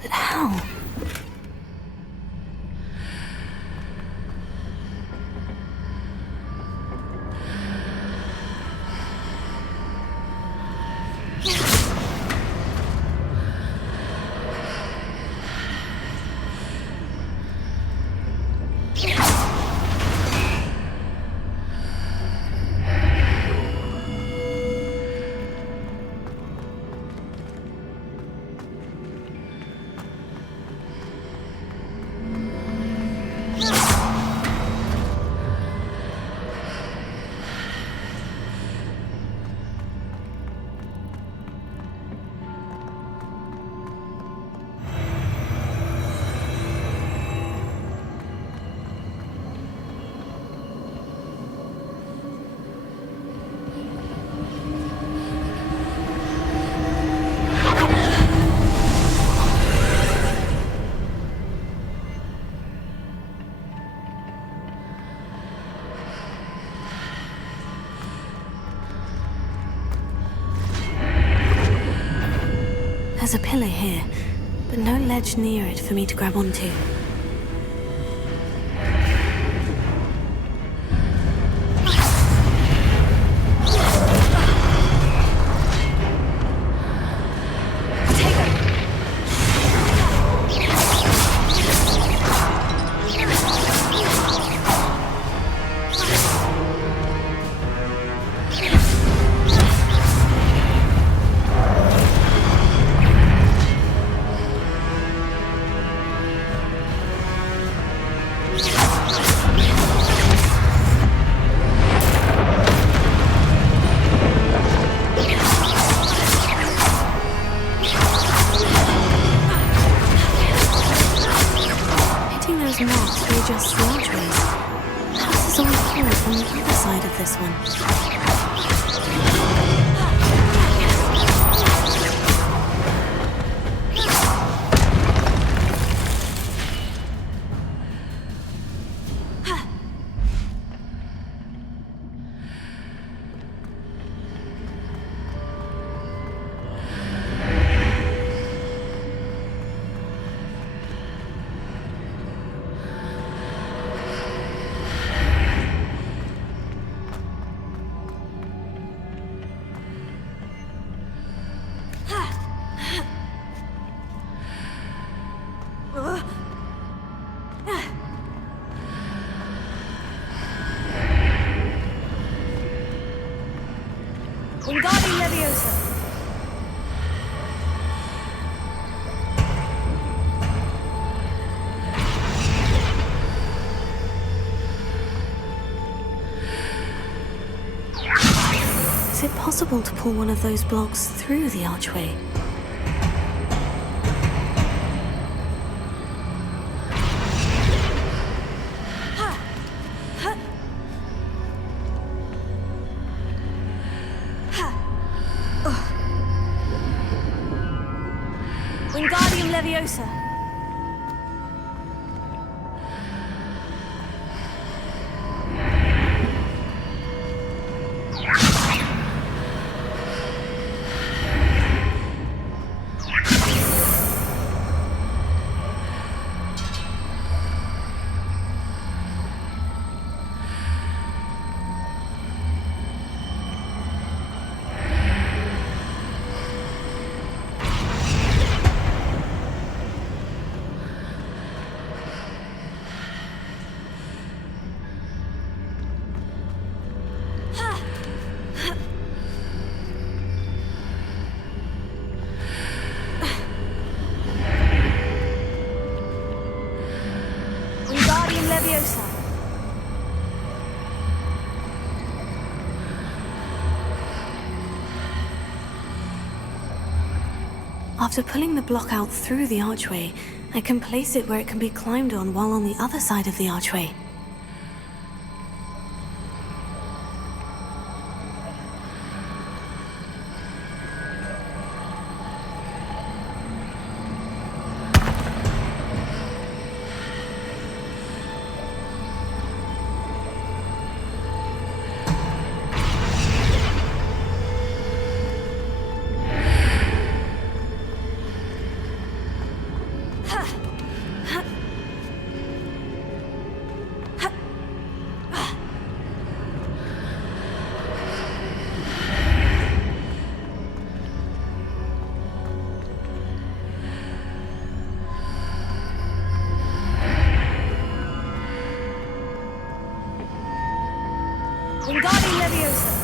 But how? There's a pillar here, but no ledge near it for me to grab onto. Is it possible to pull one of those blocks through the archway? Wingardium Leviosa. Leviosa. After pulling the block out through the archway, I can place it where it can be climbed on while on the other side of the archway. Leviosa.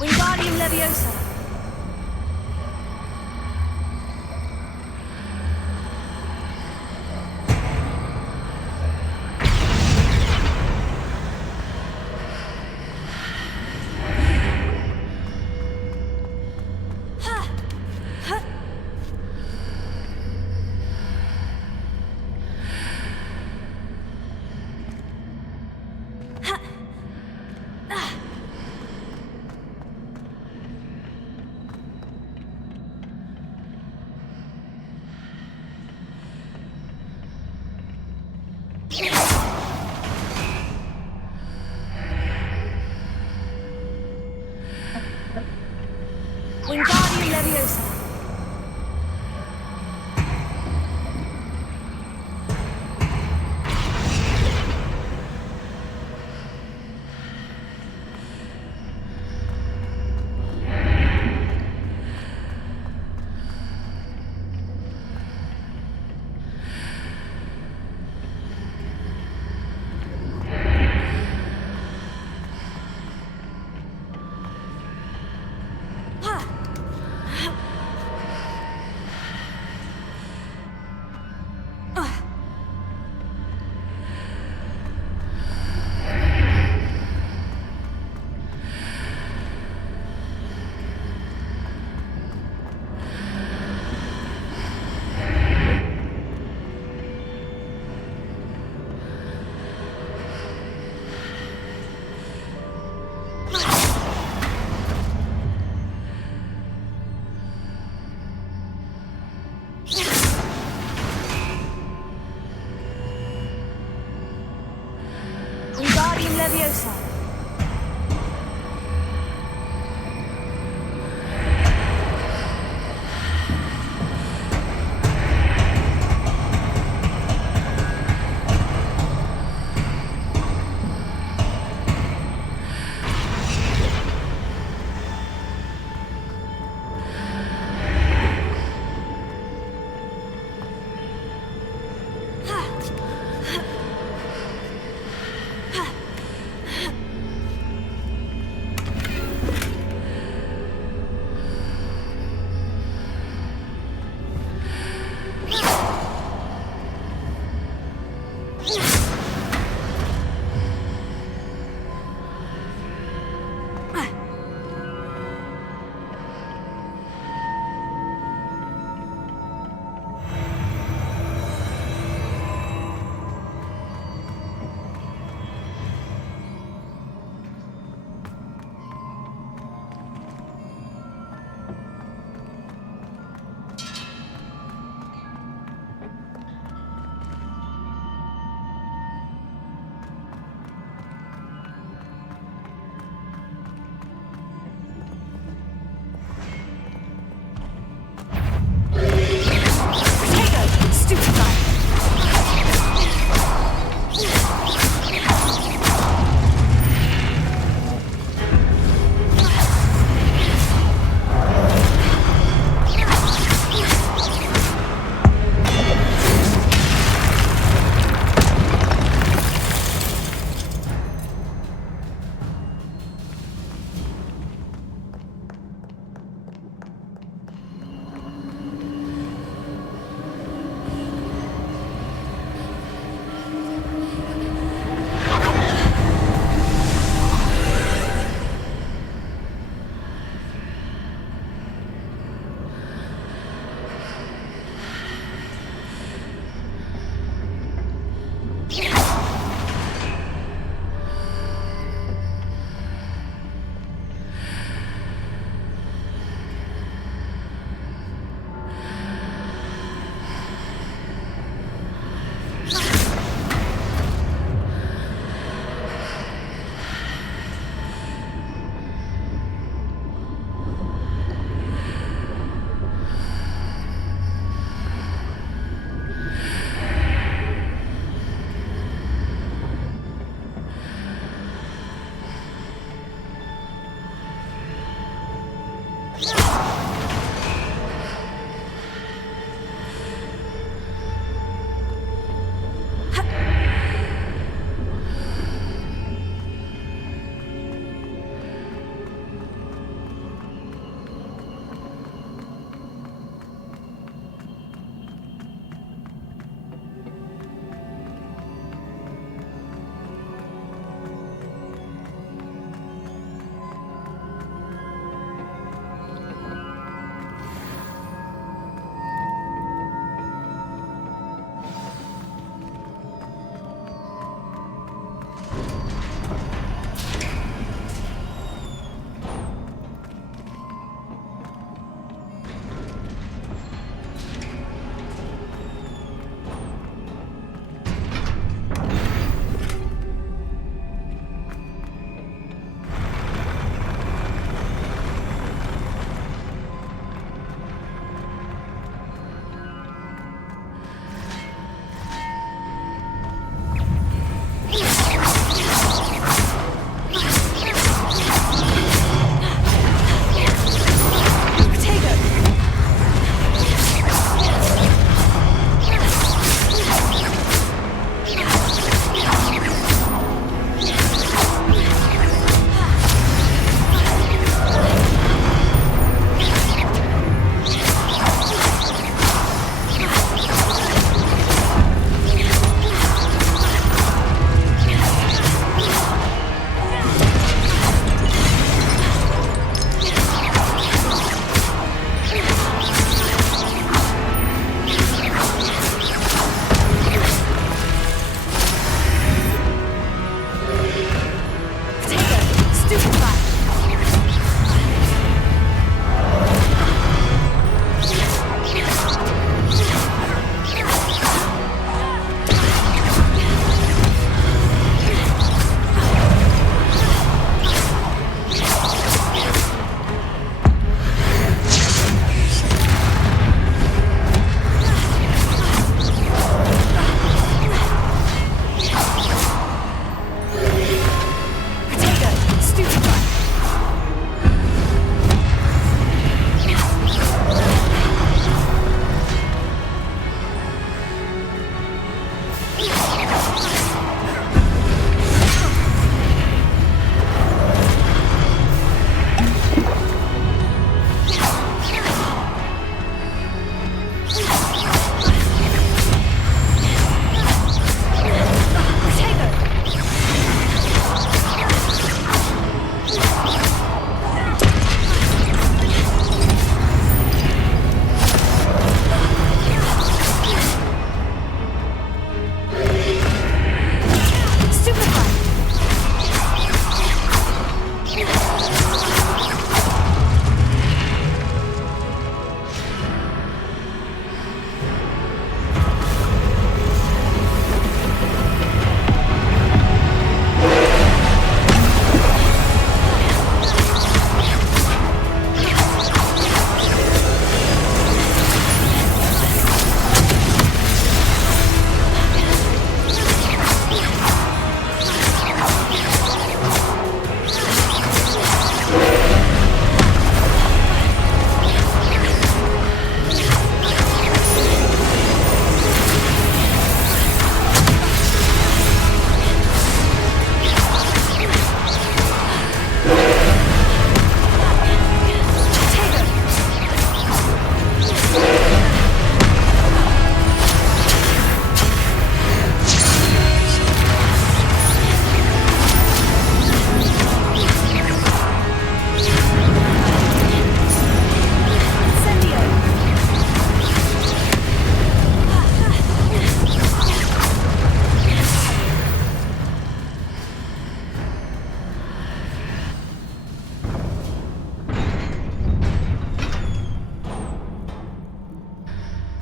Wingardium Leviosa.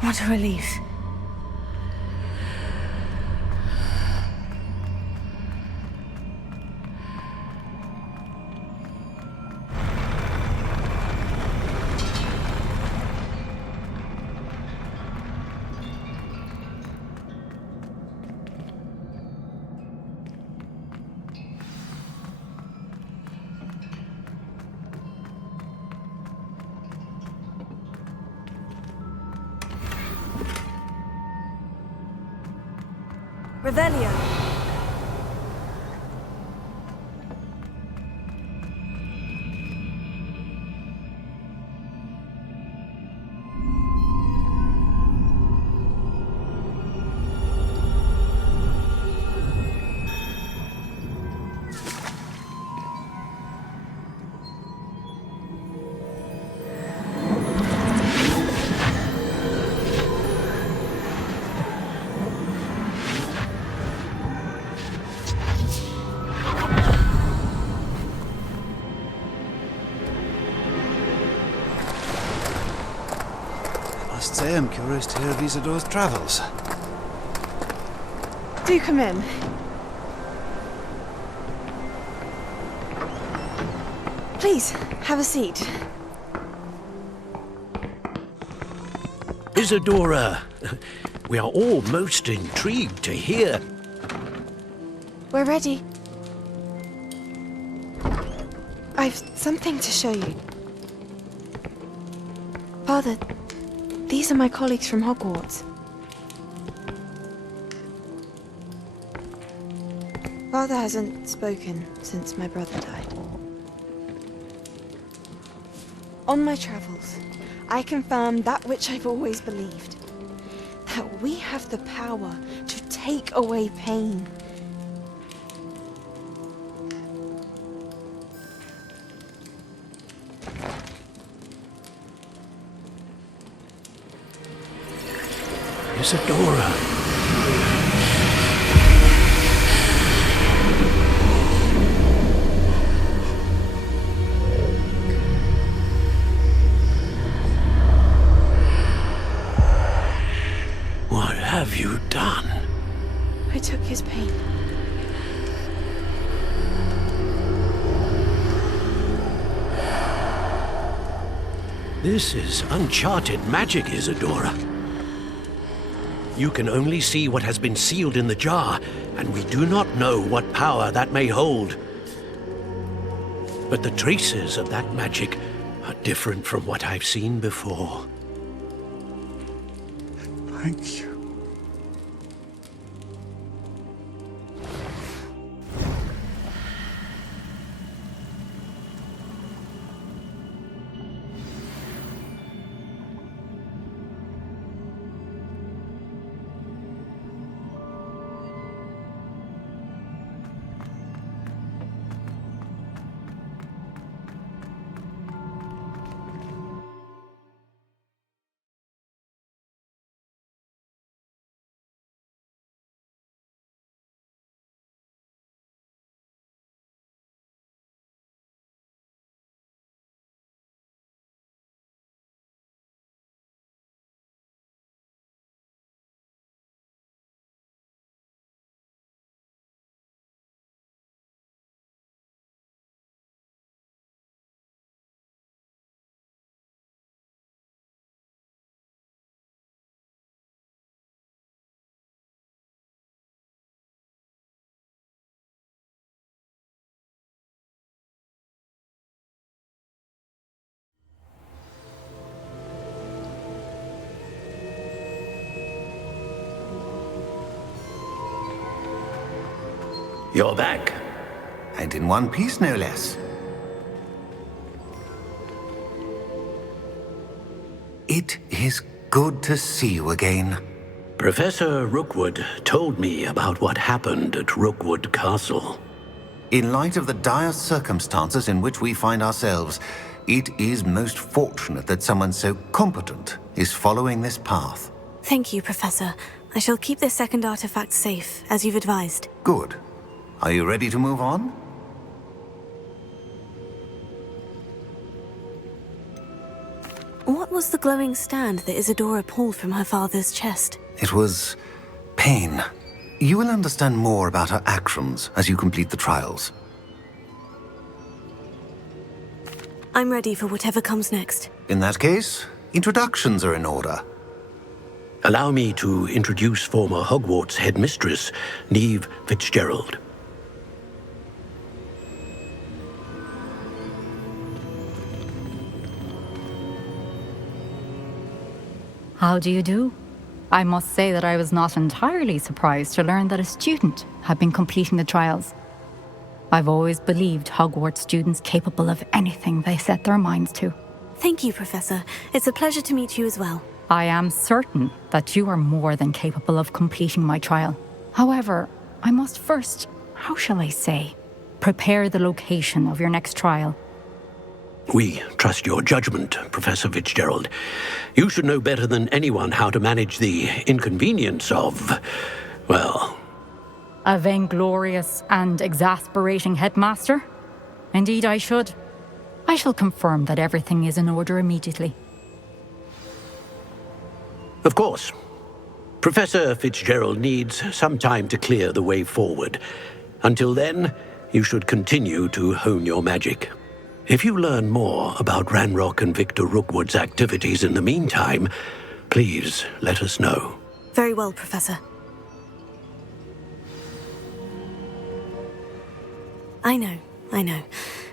What a relief. Revelio. Must say I'm curious to hear of Isidore's travels. Do come in. Please, have a seat. Isadora, we are all most intrigued to hear. We're ready. I've something to show you. Father, these are my colleagues from Hogwarts. Father hasn't spoken since my brother died. On my travels, I confirmed that which I've always believed. That we have the power to take away pain. Isadora. What have you done? I took his pain. This is uncharted magic, Isadora. You can only see what has been sealed in the jar, and we do not know what power that may hold. But the traces of that magic are different from what I've seen before. Thank you. You're back. And in one piece, no less. It is good to see you again. Professor Rookwood told me about what happened at Rookwood Castle. In light of the dire circumstances in which we find ourselves, it is most fortunate that someone so competent is following this path. Thank you, Professor. I shall keep this second artifact safe, as you've advised. Good. Are you ready to move on? What was the glowing stand that Isadora pulled from her father's chest? It was pain. You will understand more about her actions as you complete the trials. I'm ready for whatever comes next. In that case, introductions are in order. Allow me to introduce former Hogwarts headmistress, Neve Fitzgerald. How do you do? I must say that I was not entirely surprised to learn that a student had been completing the trials. I've always believed Hogwarts students capable of anything they set their minds to. Thank you, Professor. It's a pleasure to meet you as well. I am certain that you are more than capable of completing my trial. However, I must first, how shall I say, prepare the location of your next trial. We trust your judgment, Professor Fitzgerald. You should know better than anyone how to manage the inconvenience of, well... A vainglorious and exasperating headmaster? Indeed I should. I shall confirm that everything is in order immediately. Of course. Professor Fitzgerald needs some time to clear the way forward. Until then, you should continue to hone your magic. If you learn more about Ranrock and Victor Rookwood's activities in the meantime, please let us know. Very well, Professor. I know.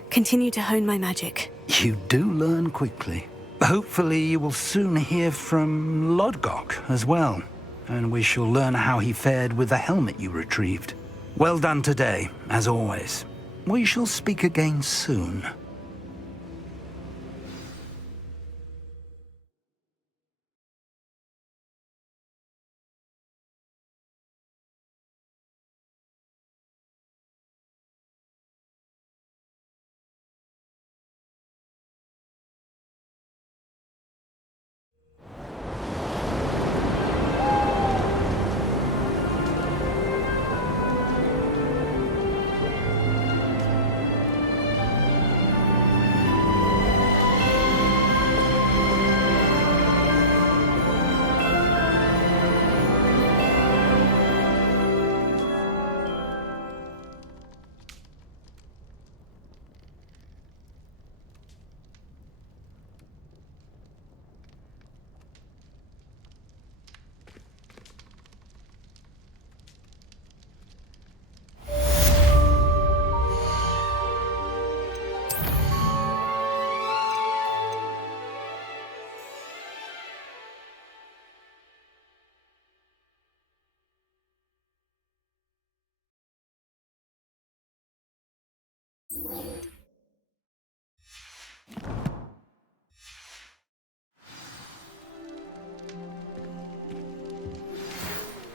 Continue to hone my magic. You do learn quickly. Hopefully you will soon hear from Lodgok as well, and we shall learn how he fared with the helmet you retrieved. Well done today, as always. We shall speak again soon.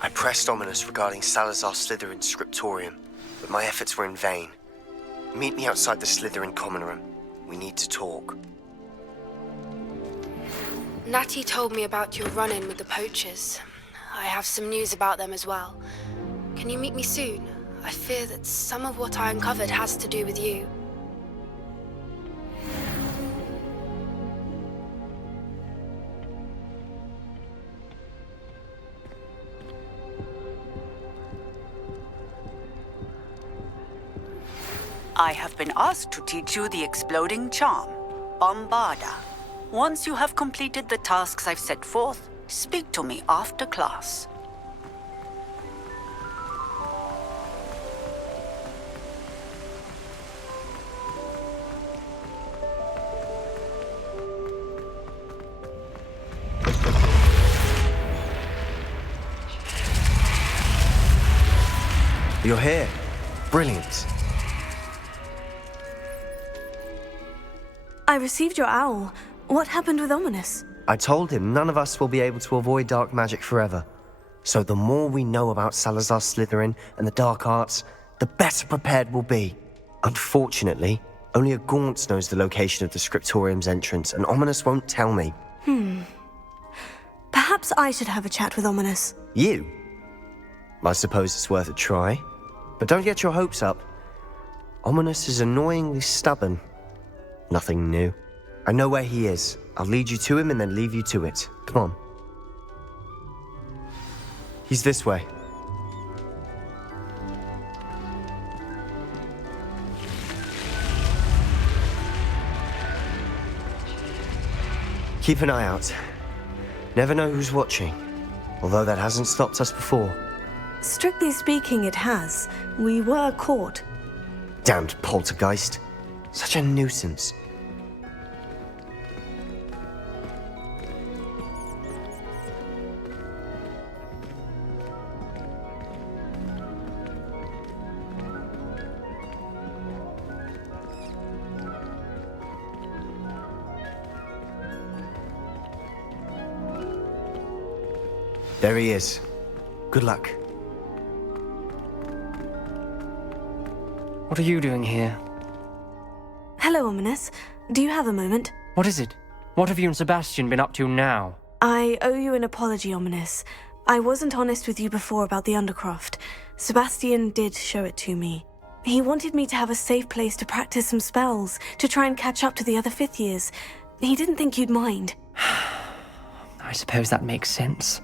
I pressed Ominous regarding Salazar Slytherin's scriptorium, but my efforts were in vain. Meet me outside the Slytherin common room. We need to talk. Natty told me about your run-in with the poachers. I have some news about them as well. Can you meet me soon? I fear that some of what I uncovered has to do with you. I have been asked to teach you the exploding charm, Bombarda. Once you have completed the tasks I've set forth, speak to me after class. You're here. Brilliant. I received your owl. What happened with Ominous? I told him none of us will be able to avoid dark magic forever. So the more we know about Salazar Slytherin and the dark arts, the better prepared we'll be. Unfortunately, only a Gaunt's knows the location of the scriptorium's entrance, and Ominous won't tell me. Perhaps I should have a chat with Ominous. You? I suppose it's worth a try. But don't get your hopes up. Ominous is annoyingly stubborn. Nothing new. I know where he is. I'll lead you to him and then leave you to it. Come on. He's this way. Keep an eye out. Never know who's watching, although that hasn't stopped us before. Strictly speaking, it has. We were caught. Damned poltergeist. Such a nuisance. There he is. Good luck. What are you doing here? Hello, Ominous. Do you have a moment? What is it? What have you and Sebastian been up to now? I owe you an apology, Ominous. I wasn't honest with you before about the Undercroft. Sebastian did show it to me. He wanted me to have a safe place to practice some spells, to try and catch up to the other fifth years. He didn't think you'd mind. I suppose that makes sense.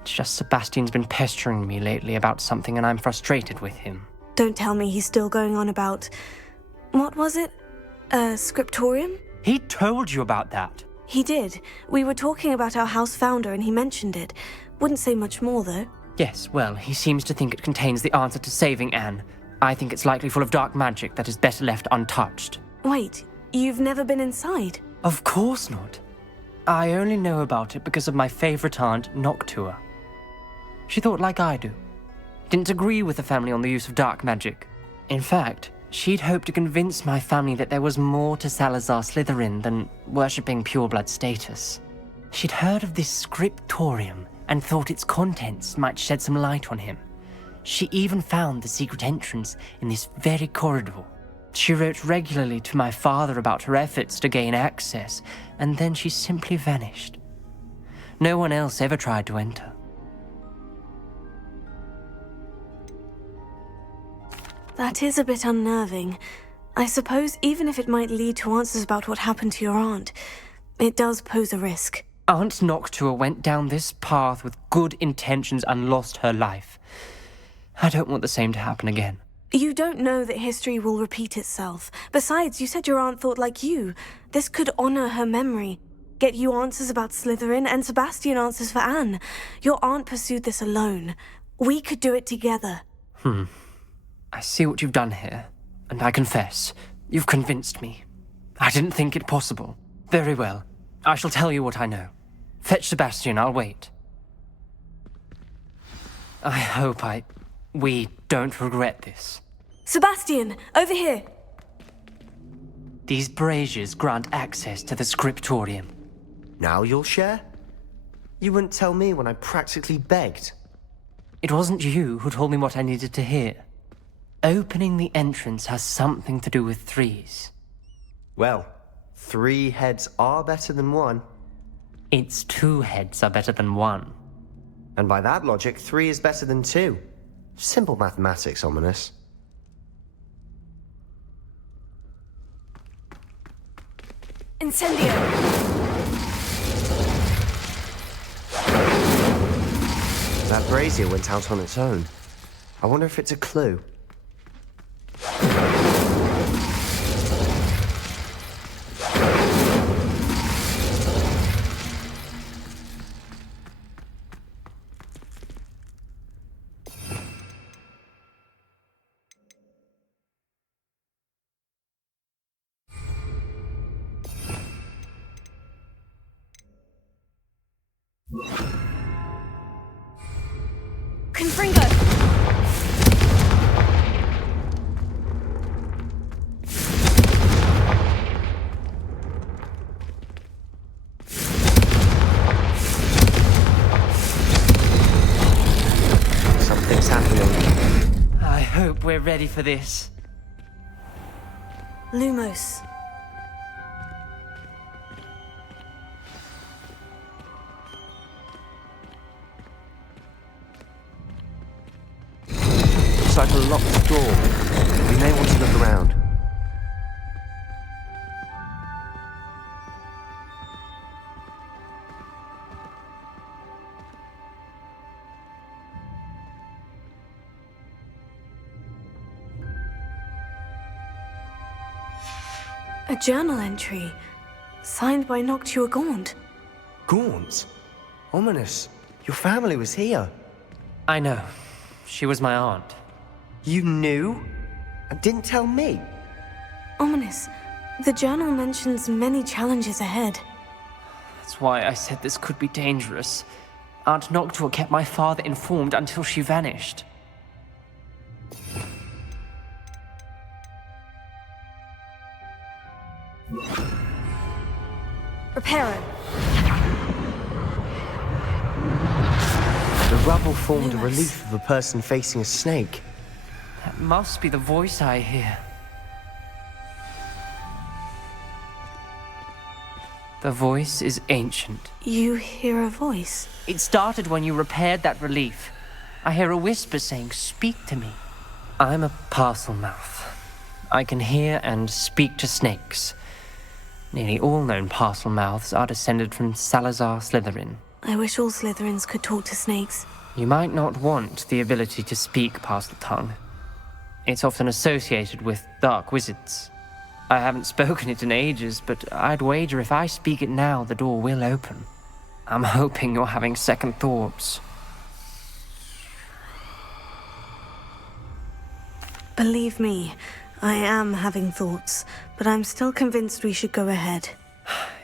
It's just Sebastian's been pestering me lately about something and I'm frustrated with him. Don't tell me he's still going on about... What was it? A scriptorium? He told you about that? He did. We were talking about our house founder and he mentioned it. Wouldn't say much more, though. Yes, well, he seems to think it contains the answer to saving Anne. I think it's likely full of dark magic that is better left untouched. Wait, you've never been inside? Of course not. I only know about it because of my favorite aunt, Noctua. She thought like I do. Didn't agree with the family on the use of dark magic. In fact, she'd hoped to convince my family that there was more to Salazar Slytherin than worshipping pureblood status. She'd heard of this scriptorium and thought its contents might shed some light on him. She even found the secret entrance in this very corridor. She wrote regularly to my father about her efforts to gain access, and then she simply vanished. No one else ever tried to enter. That is a bit unnerving. I suppose even if it might lead to answers about what happened to your aunt, it does pose a risk. Aunt Noctua went down this path with good intentions and lost her life. I don't want the same to happen again. You don't know that history will repeat itself. Besides, you said your aunt thought like you. This could honor her memory. Get you answers about Slytherin and Sebastian answers for Anne. Your aunt pursued this alone. We could do it together. I see what you've done here, and I confess, you've convinced me. I didn't think it possible. Very well. I shall tell you what I know. Fetch Sebastian, I'll wait. I hope we don't regret this. Sebastian, over here! These braziers grant access to the scriptorium. Now you'll share? You wouldn't tell me when I practically begged. It wasn't you who told me what I needed to hear. Opening the entrance has something to do with threes. Well, 3 heads are better than 1. It's 2 heads are better than 1. And by that logic, 3 is better than 2. Simple mathematics, Ominous. Incendio! That brazier went out on its own. I wonder if it's a clue. Confringo! Something's happening. I hope we're ready for this. Lumos. Looks like a locked door. We may want to look around. A journal entry, signed by Noctua Gaunt. Gaunt? Ominous. Your family was here. I know. She was my aunt. You knew? And didn't tell me? Ominous. The journal mentions many challenges ahead. That's why I said this could be dangerous. Aunt Noctua kept my father informed until she vanished. Reparo. The rubble formed a relief of a person facing a snake. That must be the voice I hear. The voice is ancient. You hear a voice? It started when you repaired that relief. I hear a whisper saying, "Speak to me." I'm a parcel mouth. I can hear and speak to snakes. Nearly all known parcel mouths are descended from Salazar Slytherin. I wish all Slytherins could talk to snakes. You might not want the ability to speak parcel tongue. It's often associated with dark wizards. I haven't spoken it in ages, but I'd wager if I speak it now, the door will open. I'm hoping you're having second thoughts. Believe me, I am having thoughts, but I'm still convinced we should go ahead.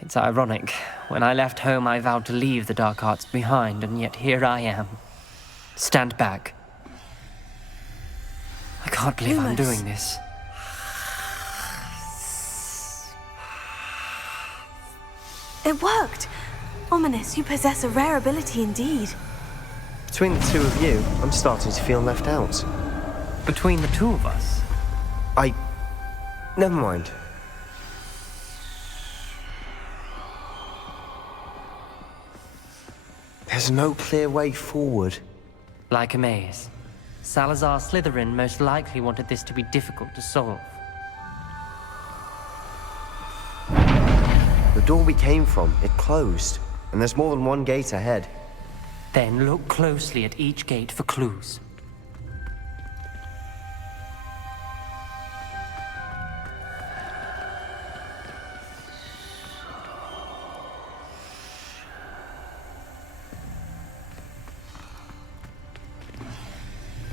It's ironic. When I left home, I vowed to leave the dark arts behind, and yet here I am. Stand back. I can't believe I'm doing this. It worked! Ominous, you possess a rare ability indeed. Between the two of you, I'm starting to feel left out. Between the two of us? Never mind. There's no clear way forward. Like a maze. Salazar Slytherin most likely wanted this to be difficult to solve. The door we came from, it closed, and there's more than one gate ahead. Then look closely at each gate for clues.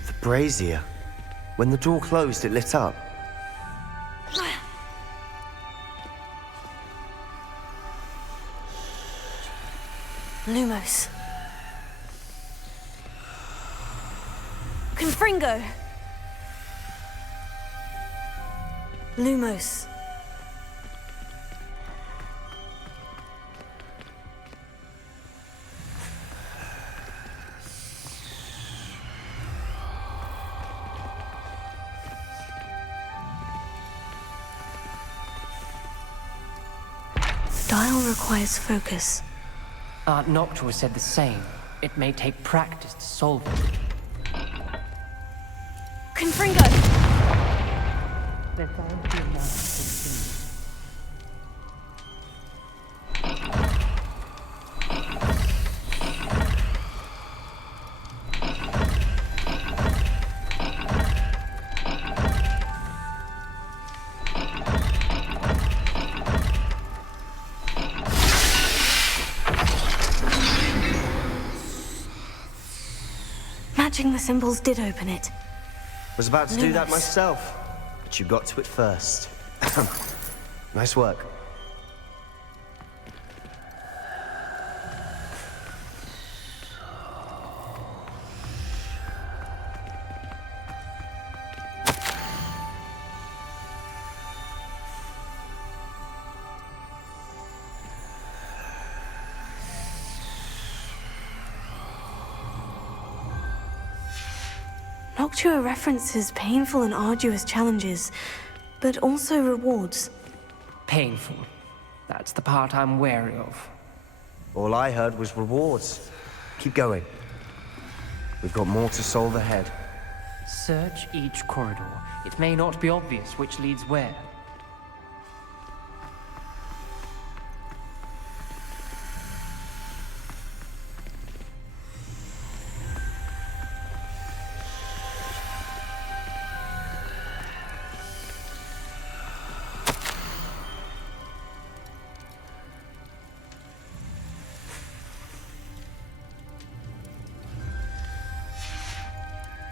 The brazier. When the door closed, it lit up. Lumos. Confringo. Lumos. Dial requires focus. Aunt Noctua said the same. It may take practice to solve it. Confringo! Matching the symbols did open it. Was about to do that Lumos. myself, but you got to it first. Nice work. Noctua references painful and arduous challenges, but also rewards. Painful. That's the part I'm wary of. All I heard was rewards. Keep going. We've got more to solve ahead. Search each corridor. It may not be obvious which leads where.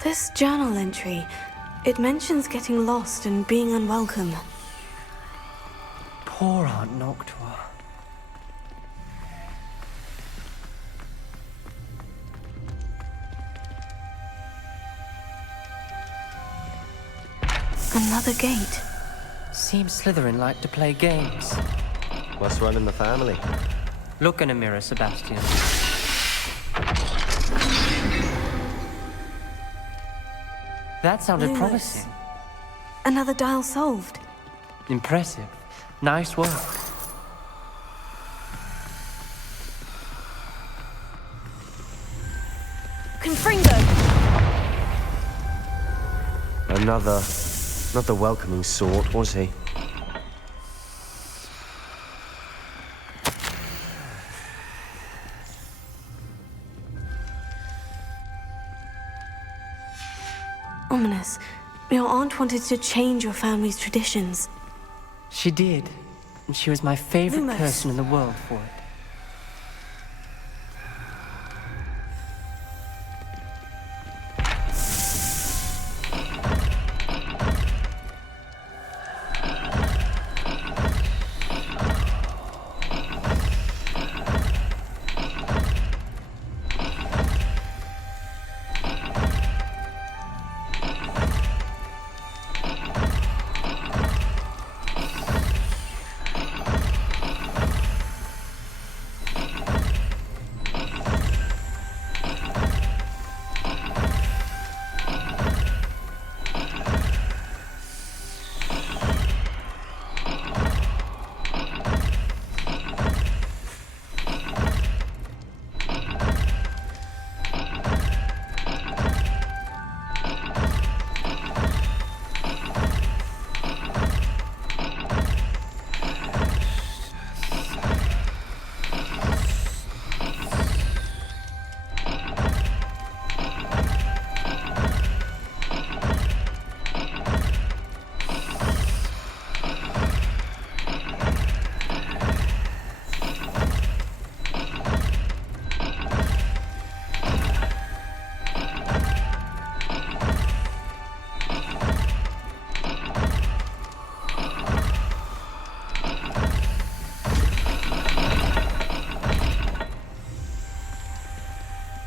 This journal entry, it mentions getting lost and being unwelcome. Poor Aunt Noctua. Another gate. Seems Slytherin like to play games. Must run in the family. Look in a mirror, Sebastian. That sounded Lumos. promising. Another dial solved. Impressive. Nice work. Confringo! Not the welcoming sort, was he? Ominous. Your aunt wanted to change your family's traditions. She did. And she was my favorite Lumos. person in the world for it.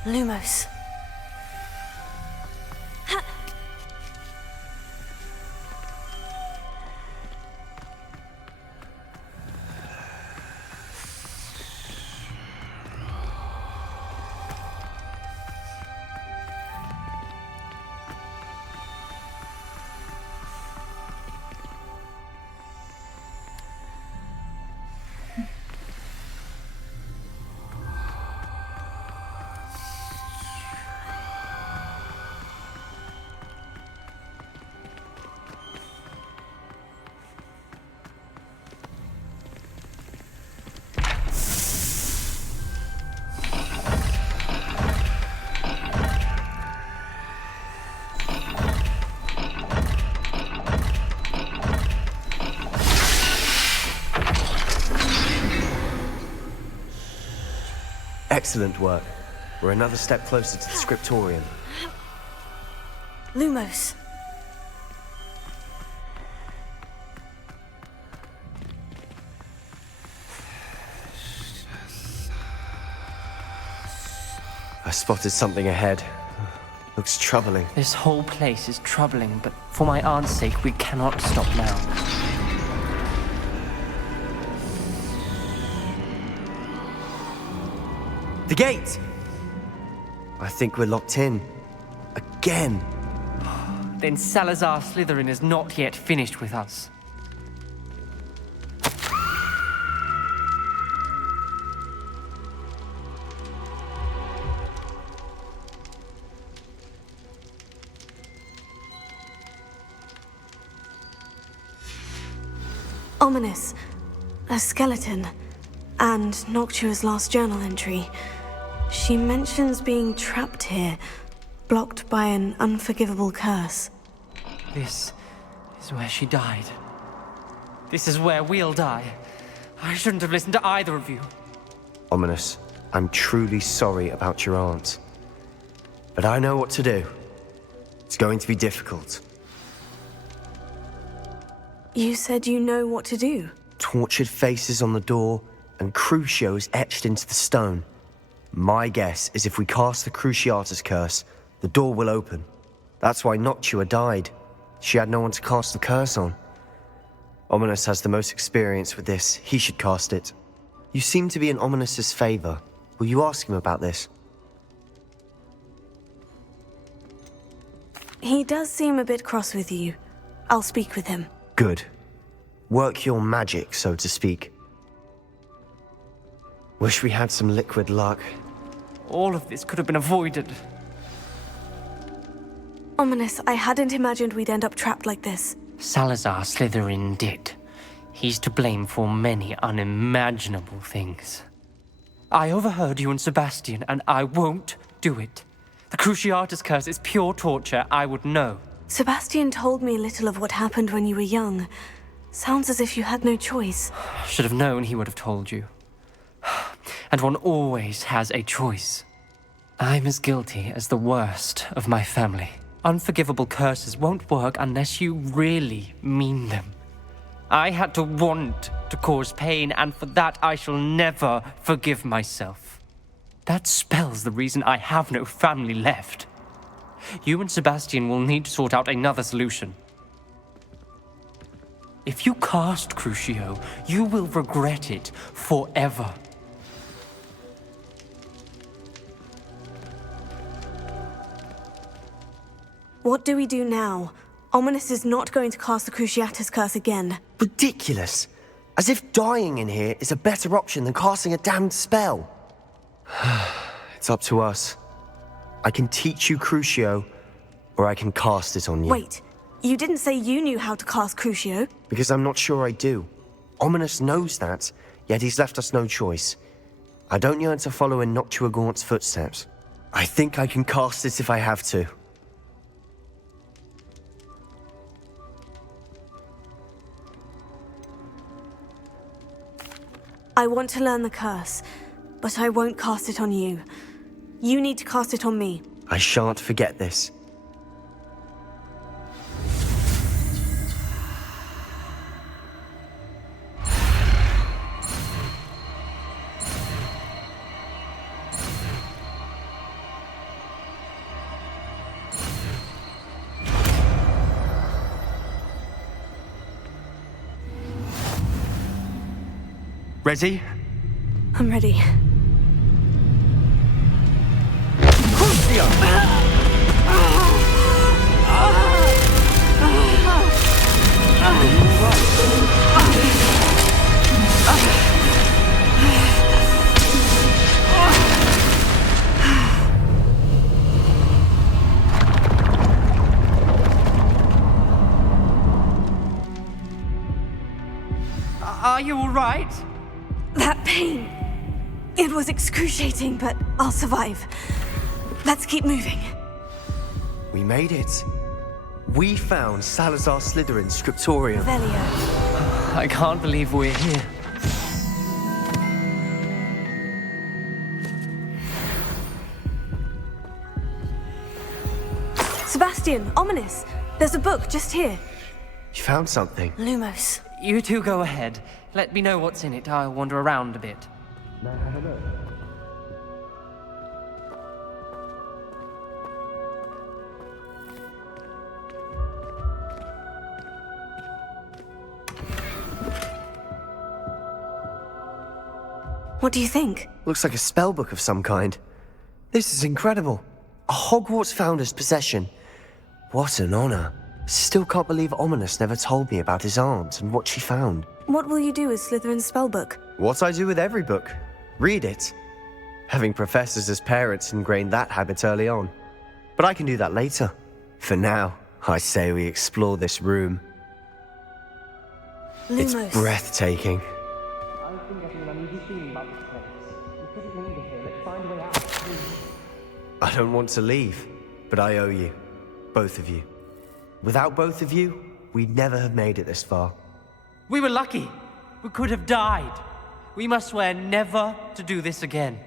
Lumos. Excellent work. We're another step closer to the scriptorium. Lumos. I spotted something ahead. Looks troubling. This whole place is troubling, but for my aunt's sake, we cannot stop now. The gate! I think we're locked in. Again. Then Salazar Slytherin is not yet finished with us. Ominous. A skeleton. And Noctua's last journal entry. She mentions being trapped here, blocked by an unforgivable curse. This is where she died. This is where we'll die. I shouldn't have listened to either of you. Ominous, I'm truly sorry about your aunt. But I know what to do. It's going to be difficult. You said you know what to do. Tortured faces on the door, and Crucios etched into the stone. My guess is if we cast the Cruciatus curse, the door will open. That's why Noctua died. She had no one to cast the curse on. Ominous has the most experience with this. He should cast it. You seem to be in Ominous's favor. Will you ask him about this? He does seem a bit cross with you. I'll speak with him. Good. Work your magic, so to speak. Wish we had some liquid luck. All of this could have been avoided. Ominous, I hadn't imagined we'd end up trapped like this. Salazar Slytherin did. He's to blame for many unimaginable things. I overheard you and Sebastian, and I won't do it. The Cruciatus curse is pure torture, I would know. Sebastian told me little of what happened when you were young. Sounds as if you had no choice. Should have known he would have told you. And one always has a choice. I'm as guilty as the worst of my family. Unforgivable curses won't work unless you really mean them. I had to want to cause pain, and for that I shall never forgive myself. That spells the reason I have no family left. You and Sebastian will need to sort out another solution. If you cast Crucio, you will regret it forever. What do we do now? Ominous is not going to cast the Cruciatus curse again. Ridiculous! As if dying in here is a better option than casting a damned spell. It's up to us. I can teach you Crucio, or I can cast it on you. Wait, you didn't say you knew how to cast Crucio? Because I'm not sure I do. Ominous knows that, yet he's left us no choice. I don't yearn to follow in Noctua Gaunt's footsteps. I think I can cast it if I have to. I want to learn the curse, but I won't cast it on you. You need to cast it on me. I shan't forget this. Ready? I'm ready. Are you all right? That pain. It was excruciating, but I'll survive. Let's keep moving. We made it. We found Salazar Slytherin's scriptorium. Velio. I can't believe we're here. Sebastian, Ominous. There's a book just here. You found something? Lumos. You two go ahead. Let me know what's in it. I'll wander around a bit. What do you think? Looks like a spellbook of some kind. This is incredible. A Hogwarts founder's possession. What an honor. Still can't believe Ominous never told me about his aunt and what she found. What will you do with Slytherin's spellbook? What I do with every book. Read it. Having professors as parents ingrained that habit early on. But I can do that later. For now, I say we explore this room. Lumos. It's breathtaking. I've been getting an uneasy feeling about this place. We couldn't linger here. Let's find a way out. I don't want to leave, but I owe you. Both of you. Without both of you, we'd never have made it this far. We were lucky. We could have died. We must swear never to do this again.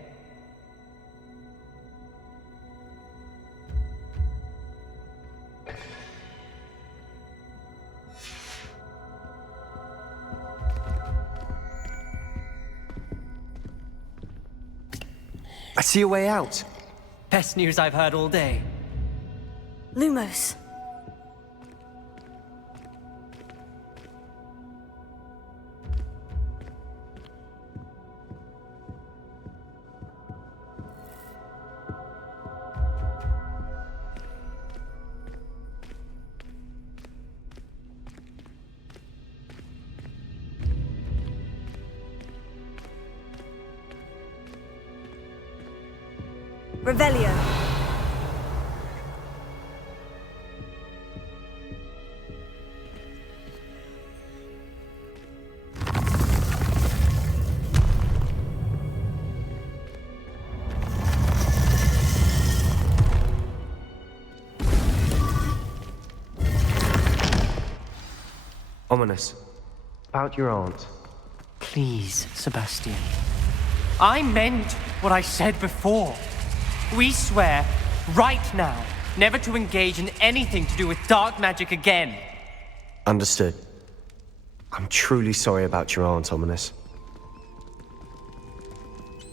I see a way out. Best news I've heard all day. Lumos. Revelio. Ominous. About your aunt. Please, Sebastian. I meant what I said before. We swear, right now, never to engage in anything to do with dark magic again. Understood. I'm truly sorry about your aunt, Ominous.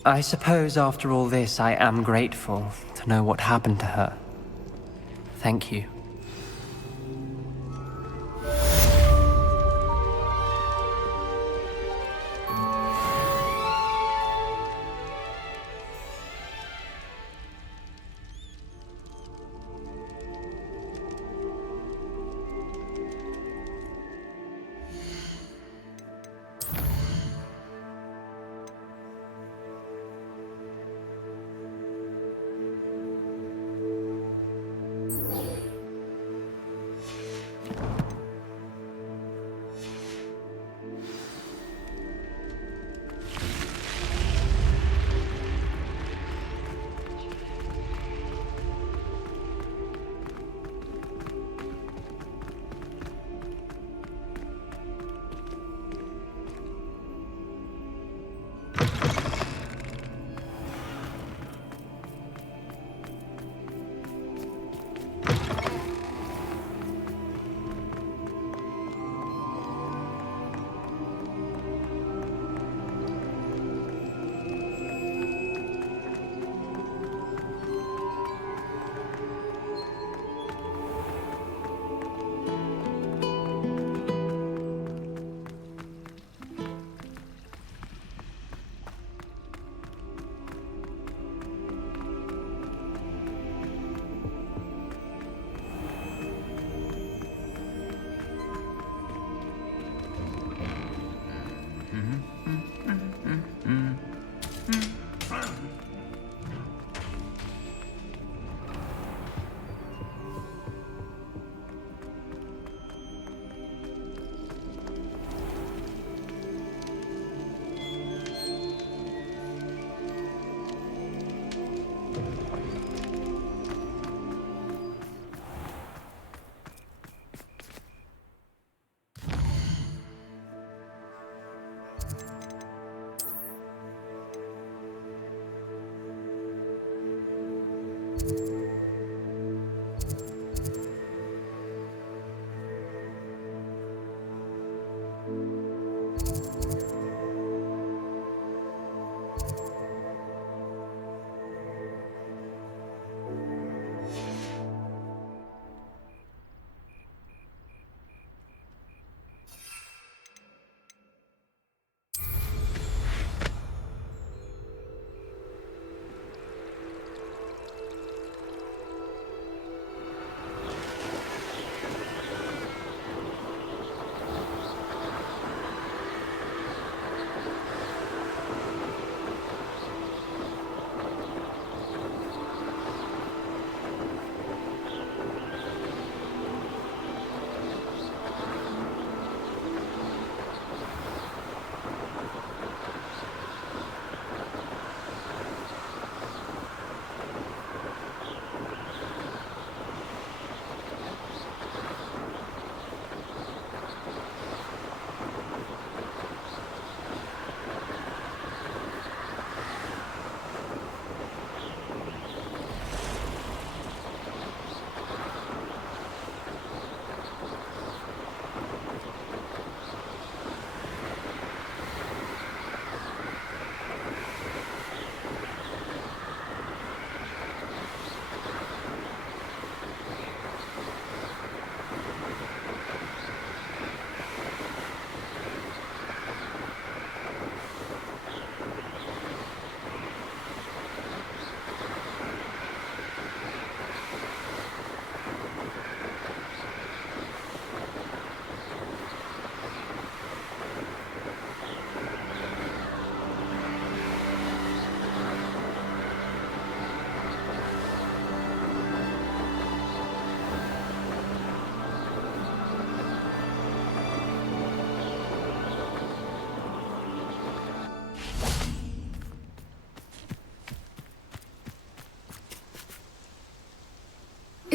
I suppose after all this, I am grateful to know what happened to her. Thank you.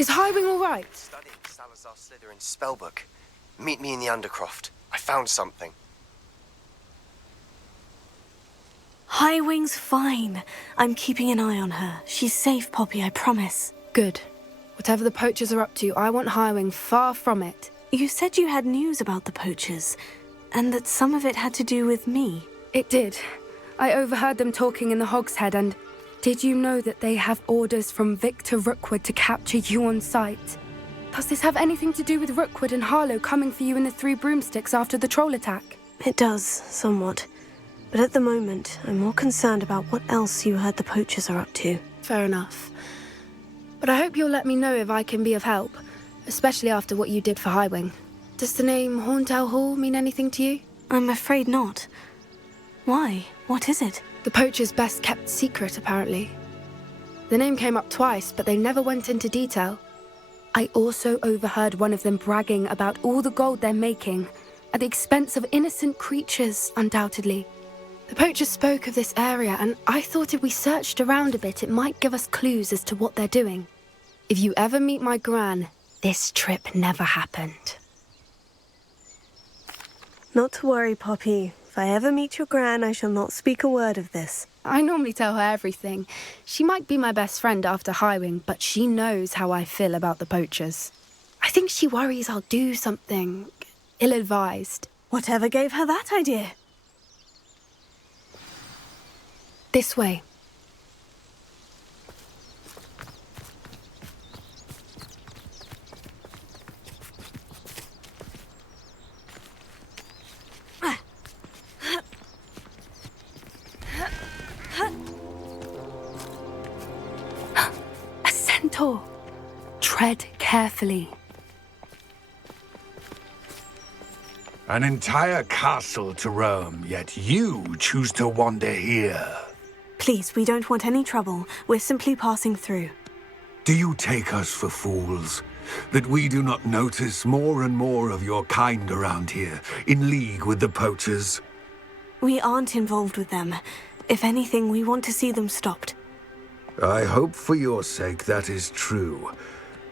Is Highwing all right? Studying Salazar Slytherin's spellbook. Meet me in the Undercroft. I found something. Highwing's fine. I'm keeping an eye on her. She's safe, Poppy, I promise. Good. Whatever the poachers are up to, I want Highwing far from it. You said you had news about the poachers, and that some of it had to do with me. It did. I overheard them talking in the Hogshead, and did you know that they have orders from Victor Rookwood to capture you on sight? Does this have anything to do with Rookwood and Harlow coming for you in the Three Broomsticks after the troll attack? It does, somewhat. But at the moment, I'm more concerned about what else you heard the poachers are up to. Fair enough. But I hope you'll let me know if I can be of help, especially after what you did for Highwing. Does the name Horntail Hall mean anything to you? I'm afraid not. Why? What is it? The poachers' best kept secret, apparently. The name came up twice, but they never went into detail. I also overheard one of them bragging about all the gold they're making, at the expense of innocent creatures, undoubtedly. The poachers spoke of this area, and I thought if we searched around a bit, it might give us clues as to what they're doing. If you ever meet my gran, this trip never happened. Not to worry, Poppy. If I ever meet your gran, I shall not speak a word of this. I normally tell her everything. She might be my best friend after Highwing, but she knows how I feel about the poachers. I think she worries I'll do something ill-advised. Whatever gave her that idea? This way. A centaur. Tread carefully. An entire castle to roam, yet you choose to wander here. Please, we don't want any trouble. We're simply passing through. Do you take us for fools? That we do not notice more and more of your kind around here, in league with the poachers? We aren't involved with them. If anything, we want to see them stopped. I hope for your sake that is true.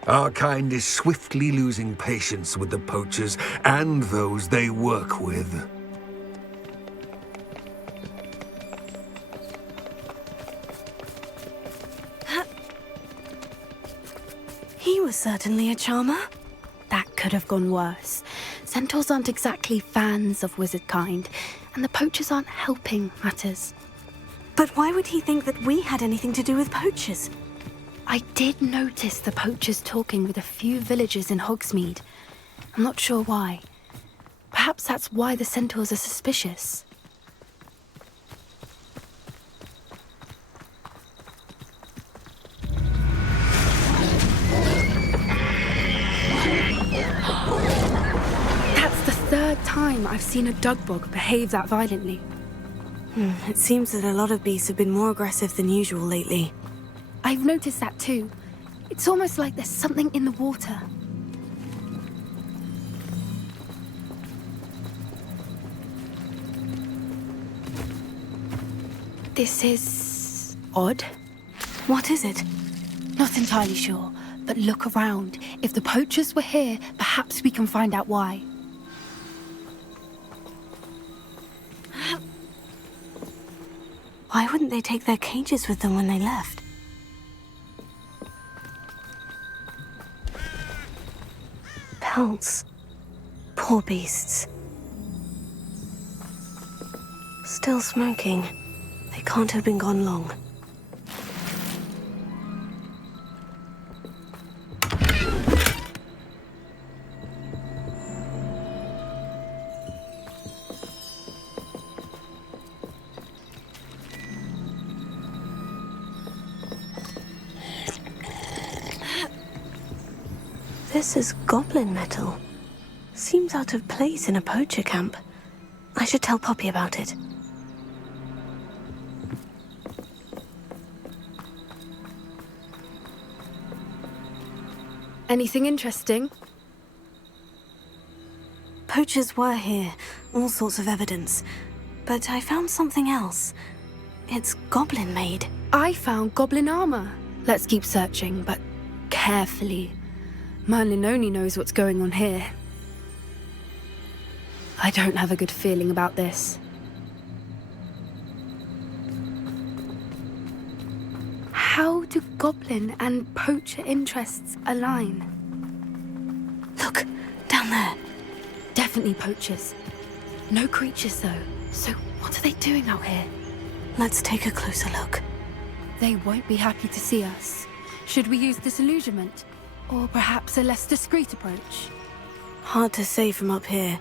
Our kind is swiftly losing patience with the poachers and those they work with. He was certainly a charmer. That could have gone worse. Centaurs aren't exactly fans of wizard kind, and the poachers aren't helping matters. But why would he think that we had anything to do with poachers? I did notice the poachers talking with a few villagers in Hogsmeade. I'm not sure why. Perhaps that's why the centaurs are suspicious. That's the third time I've seen a dugbog behave that violently. It seems that a lot of beasts have been more aggressive than usual lately. I've noticed that too. It's almost like there's something in the water. This is odd. What is it? Not entirely sure, but look around. If the poachers were here, perhaps we can find out why. Why wouldn't they take their cages with them when they left? Pelts. Poor beasts. Still smoking. They can't have been gone long. This is goblin metal. Seems out of place in a poacher camp. I should tell Poppy about it. Anything interesting? Poachers were here, all sorts of evidence. But I found something else. It's goblin made. I found goblin armor. Let's keep searching, but carefully. Merlin only knows what's going on here. I don't have a good feeling about this. How do goblin and poacher interests align? Look, down there. Definitely poachers. No creatures, though. So what are they doing out here? Let's take a closer look. They won't be happy to see us. Should we use disillusionment? Or perhaps a less discreet approach? Hard to say from up here.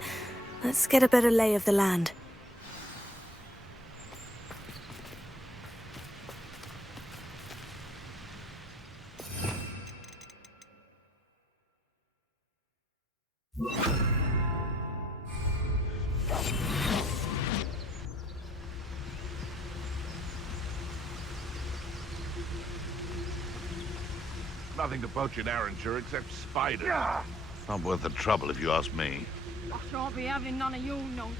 Let's get a better lay of the land. Nothing to poach in Arranger except spiders. Not worth the trouble if you ask me. I shan't be having none of your nonsense.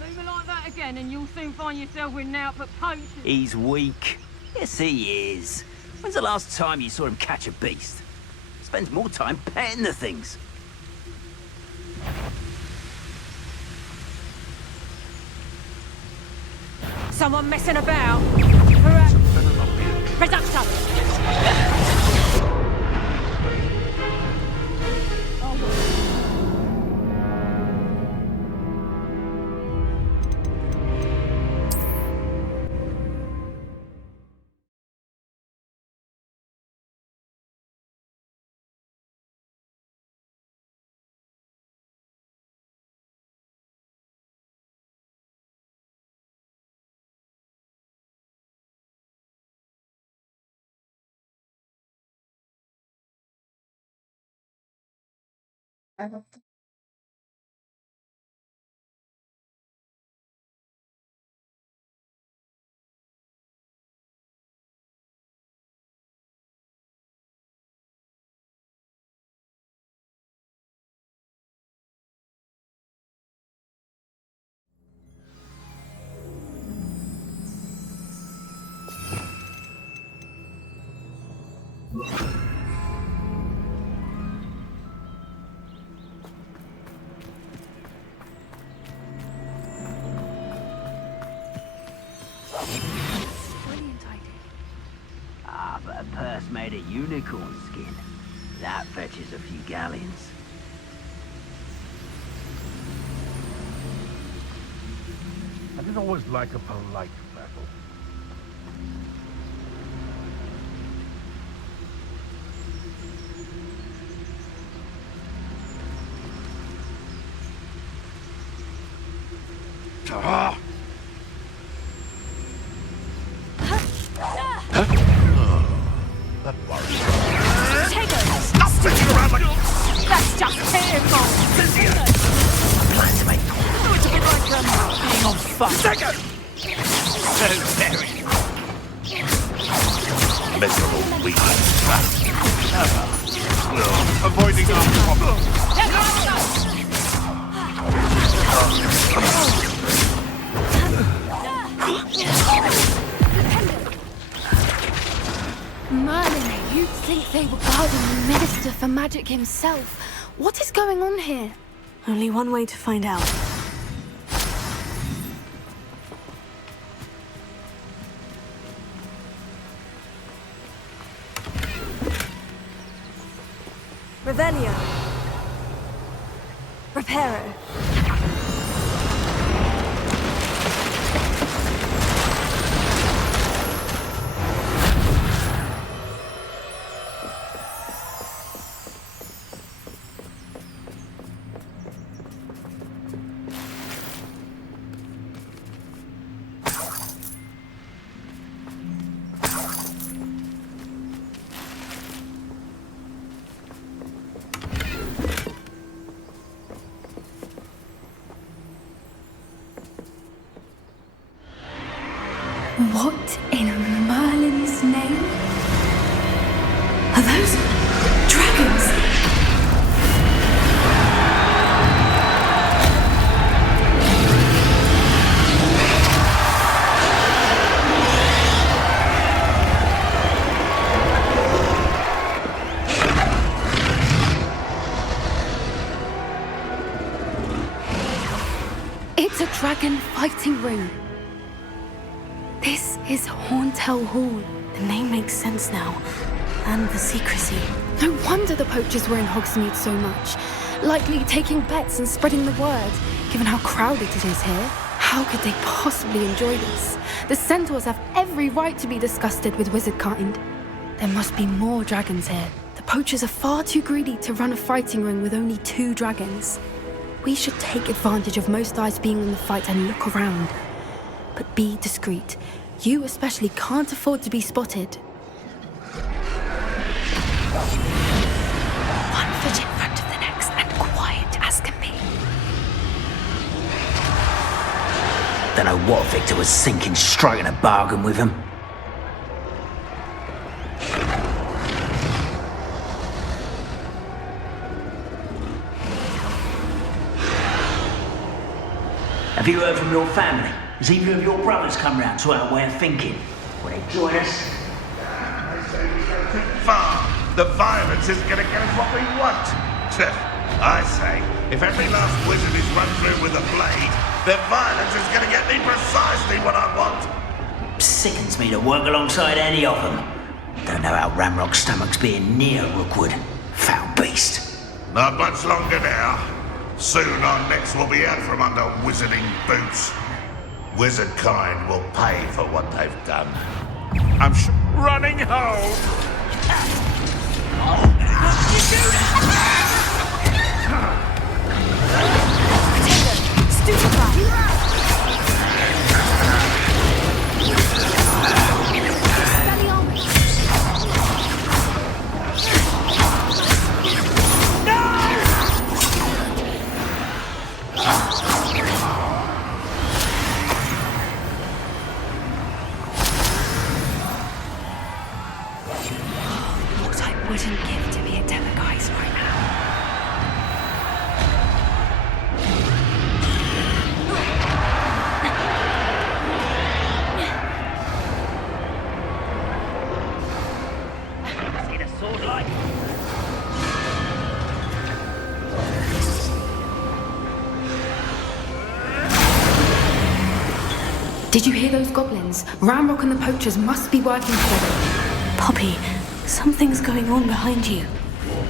Leave me like that again and you'll soon find yourself with an output poachers. He's weak. Yes, he is. When's the last time you saw him catch a beast? Spends more time petting the things. Someone messing about? Reduction! Ah, but a purse made of unicorn skin. That fetches a few galleons. I didn't always like a polite battle. Ah! That worries me. Take it! Stop bitching around like... That's just pitiful! Plan to make Oh, it's a bit like being on fire. Take it! so very. Miserable weak. Avoiding our problem. Merlin, you'd think they were guarding the Minister for Magic himself. What is going on here? Only one way to find out. Revelio. Reparo. What in Merlin's name? Are those dragons? dragon fighting ring. This is Horntail Hall. The name makes sense now. And the secrecy. No wonder the poachers were in Hogsmeade so much. Likely taking bets and spreading the word, given how crowded it is here. How could they possibly enjoy this? The centaurs have every right to be disgusted with wizard kind. There must be more dragons here. The poachers are far too greedy to run a fighting ring with only 2 dragons. We should take advantage of most eyes being on the fight and look around. But be discreet. You especially can't afford to be spotted. One foot in front of the next and quiet as can be. Don't know what Victor was thinking, striking a bargain with him. Have you heard from your family? Has either of your brothers come round to our way of thinking? Will they join us? I say we go too far. The violence is gonna get us what we want. I say, if every last wizard is run through with a blade, then violence is gonna get me precisely what I want. Sickens me to work alongside any of them. Don't know how Ramrock's stomach's being near Rookwood. Foul beast. Not much longer now. Soon our necks will be out from under wizarding boots. Wizard kind will pay for what they've done. I'm running home. What I wouldn't give to be a Demiguise right now. Get a sword like. Did you hear those goblins? Ramrock and the poachers must be working together. Poppy, something's going on behind you.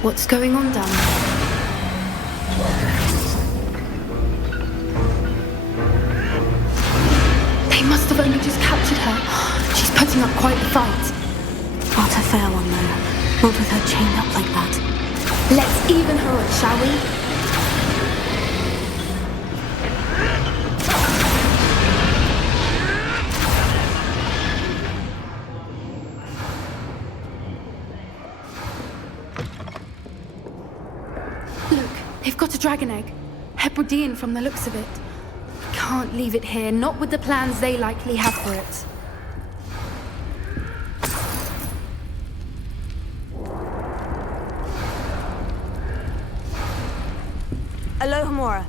What's going on down there? They must have only just captured her. She's putting up quite the fight. Not a fair one, though. Not with her chained up like that. Let's even her up, shall we? Look, they've got a dragon egg. Hebridean from the looks of it. Can't leave it here, not with the plans they likely have for it. Alohomora.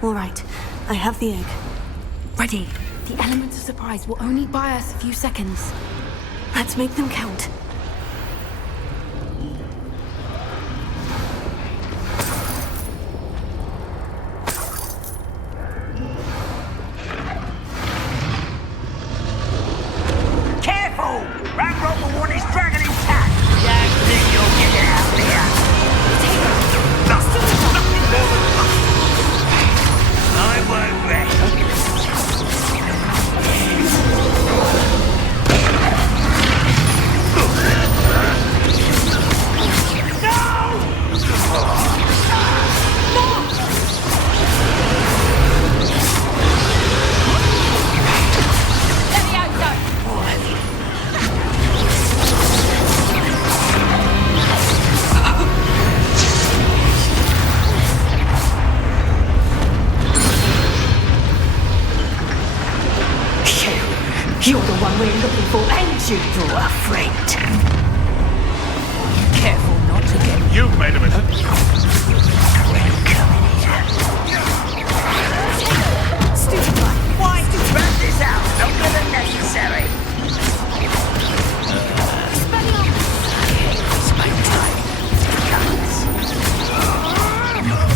All right, I have the egg. Ready. The element of surprise will only buy us a few seconds. Let's make them count. Careful! Ramrock will want his dragon intact. Don't think you'll get it out of here. I won't rest. You're the one we're looking for, ain't you, friend? Careful not to get... You've made a mistake. Stupid one. Why spread this out longer than necessary?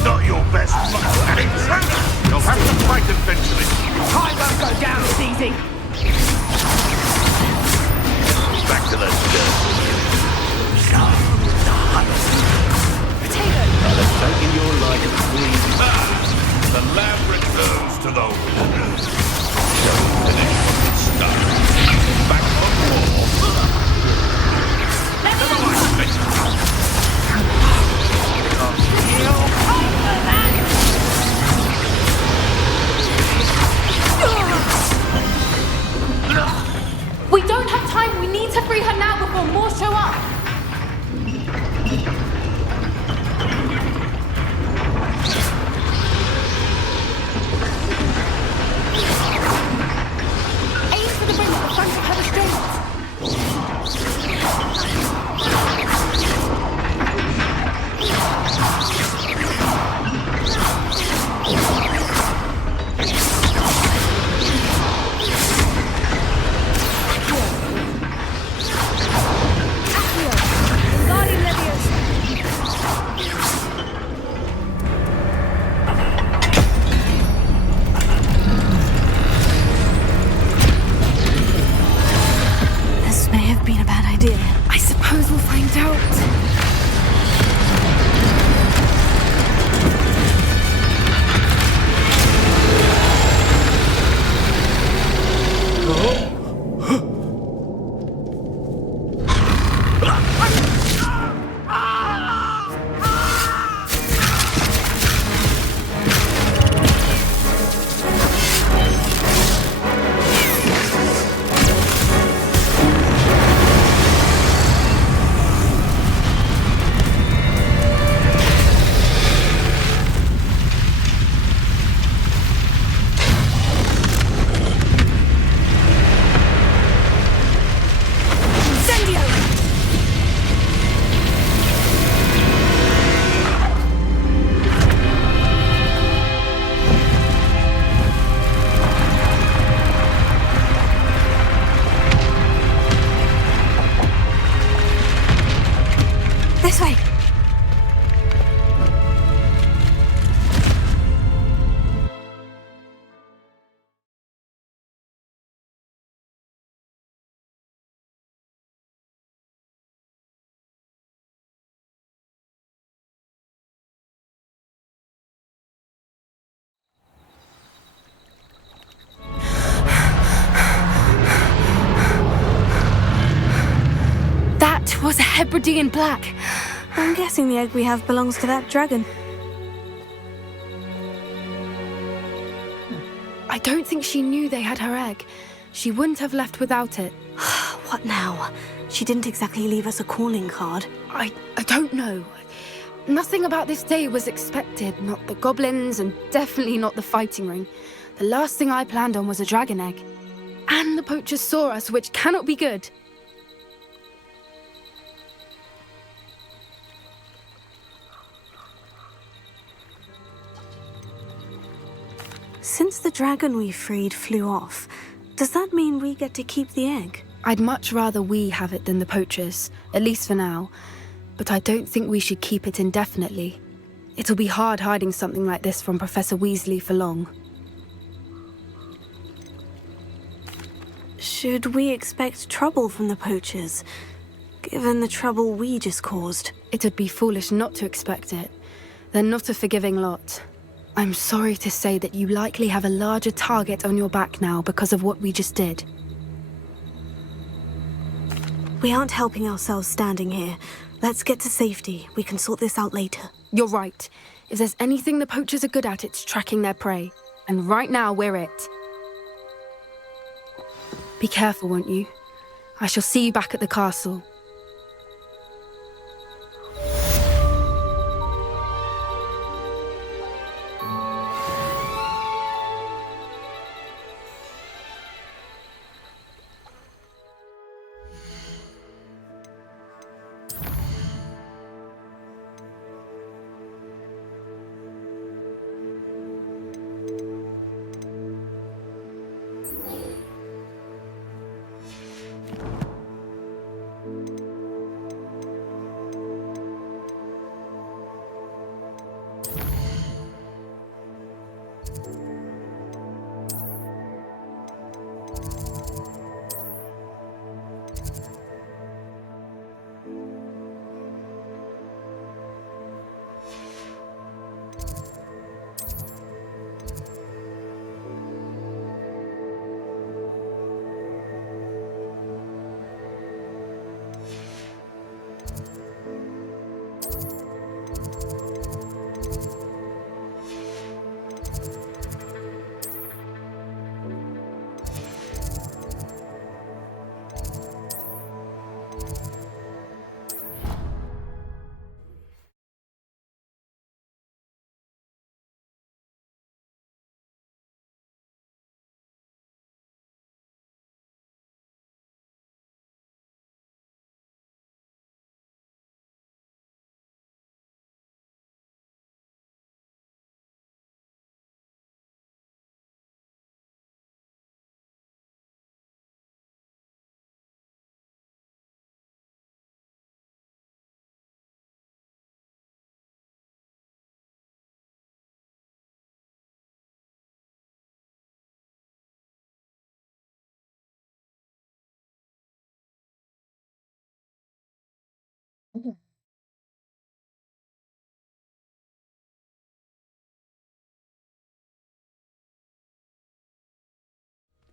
Not your best and intruder! You'll have to fight eventually. I won't go down as easy. Back to the dirt. Potato! I'll have taken your life free. The lab returns to the finish start. Back for more. We don't have time. We need to free her now before more show up. Aim for the ring at the front of her restraints. This may have been a bad idea. I suppose we'll find out. This way. That was a Hebridean black. I'm guessing the egg we have belongs to that dragon. I don't think she knew they had her egg. She wouldn't have left without it. What now? She didn't exactly leave us a calling card. I don't know. Nothing about this day was expected. Not the goblins, and definitely not the fighting ring. The last thing I planned on was a dragon egg. And the poachers saw us, which cannot be good. Since the dragon we freed flew off, does that mean we get to keep the egg? I'd much rather we have it than the poachers, at least for now. But I don't think we should keep it indefinitely. It'll be hard hiding something like this from Professor Weasley for long. Should we expect trouble from the poachers, given the trouble we just caused? It'd be foolish not to expect it. They're not a forgiving lot. I'm sorry to say that you likely have a larger target on your back now because of what we just did. We aren't helping ourselves standing here. Let's get to safety. We can sort this out later. You're right. If there's anything the poachers are good at, it's tracking their prey. And right now, we're it. Be careful, won't you? I shall see you back at the castle.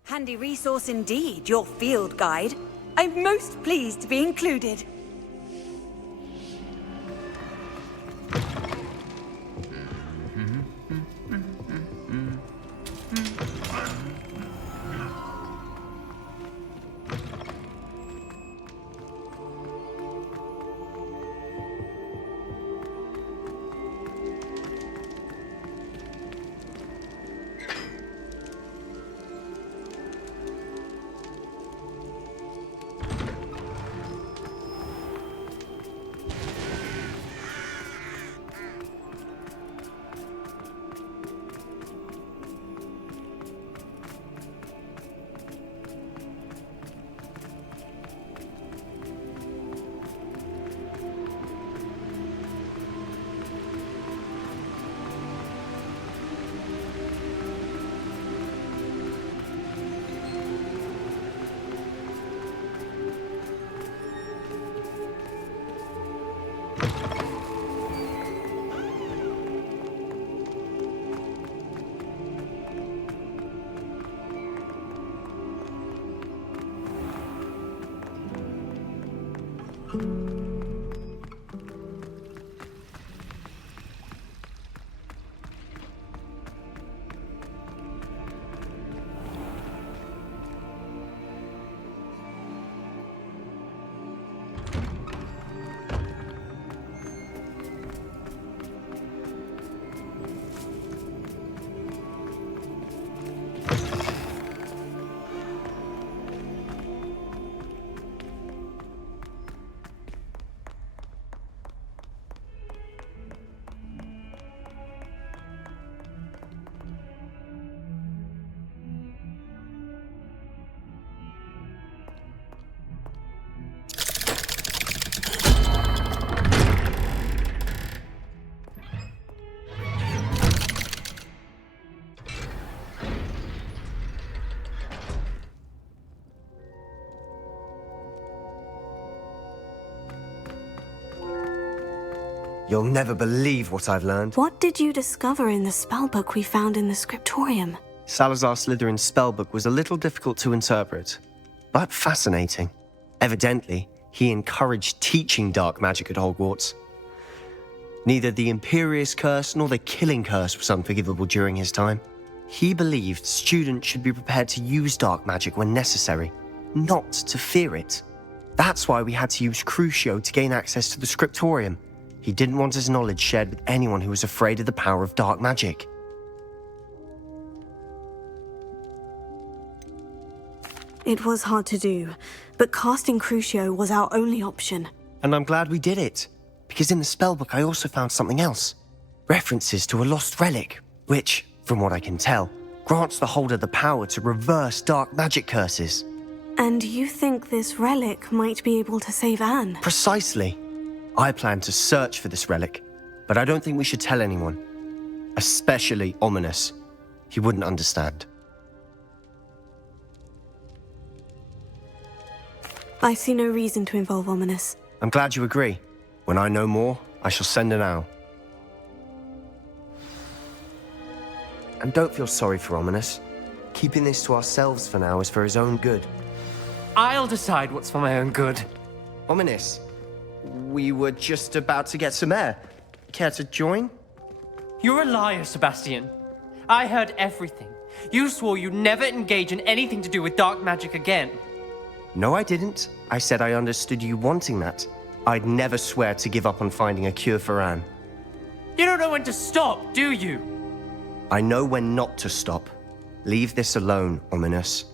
Handy resource indeed, your field guide. I'm most pleased to be included. You'll never believe what I've learned. What did you discover in the spellbook we found in the scriptorium? Salazar Slytherin's spellbook was a little difficult to interpret, but fascinating. Evidently, he encouraged teaching dark magic at Hogwarts. Neither the Imperious Curse nor the Killing Curse was unforgivable during his time. He believed students should be prepared to use dark magic when necessary, not to fear it. That's why we had to use Crucio to gain access to the scriptorium. He didn't want his knowledge shared with anyone who was afraid of the power of dark magic. It was hard to do, but casting Crucio was our only option. And I'm glad we did it, because in the spellbook I also found something else. References to a lost relic, which, from what I can tell, grants the holder the power to reverse dark magic curses. And you think this relic might be able to save Anne? Precisely. I plan to search for this relic, but I don't think we should tell anyone. Especially Ominous. He wouldn't understand. I see no reason to involve Ominous. I'm glad you agree. When I know more, I shall send an owl. And don't feel sorry for Ominous. Keeping this to ourselves for now is for his own good. I'll decide what's for my own good. Ominous, we were just about to get some air. Care to join? You're a liar, Sebastian. I heard everything. You swore you'd never engage in anything to do with dark magic again. No, I didn't. I said I understood you wanting that. I'd never swear to give up on finding a cure for Anne. You don't know when to stop, do you? I know when not to stop. Leave this alone, Ominous.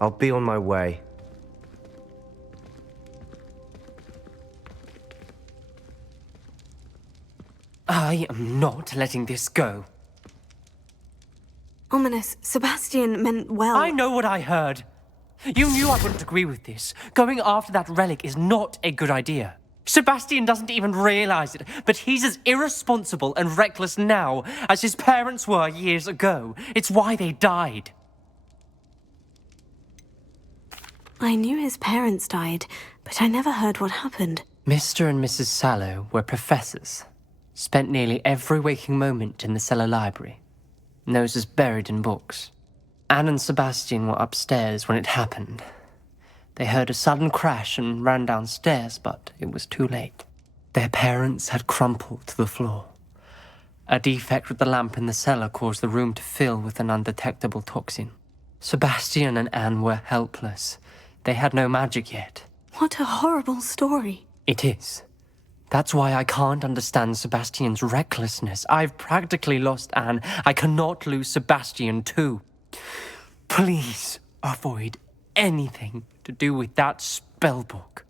I'll be on my way. I am not letting this go. Ominous, Sebastian meant well. I know what I heard. You knew I wouldn't agree with this. Going after that relic is not a good idea. Sebastian doesn't even realize it, but he's as irresponsible and reckless now as his parents were years ago. It's why they died. I knew his parents died, but I never heard what happened. Mr. and Mrs. Sallow were professors. Spent nearly every waking moment in the cellar library. Noses buried in books. Anne and Sebastian were upstairs when it happened. They heard a sudden crash and ran downstairs, but it was too late. Their parents had crumpled to the floor. A defect with the lamp in the cellar caused the room to fill with an undetectable toxin. Sebastian and Anne were helpless. They had no magic yet. What a horrible story. It is. That's why I can't understand Sebastian's recklessness. I've practically lost Anne. I cannot lose Sebastian too. Please avoid anything to do with that spellbook.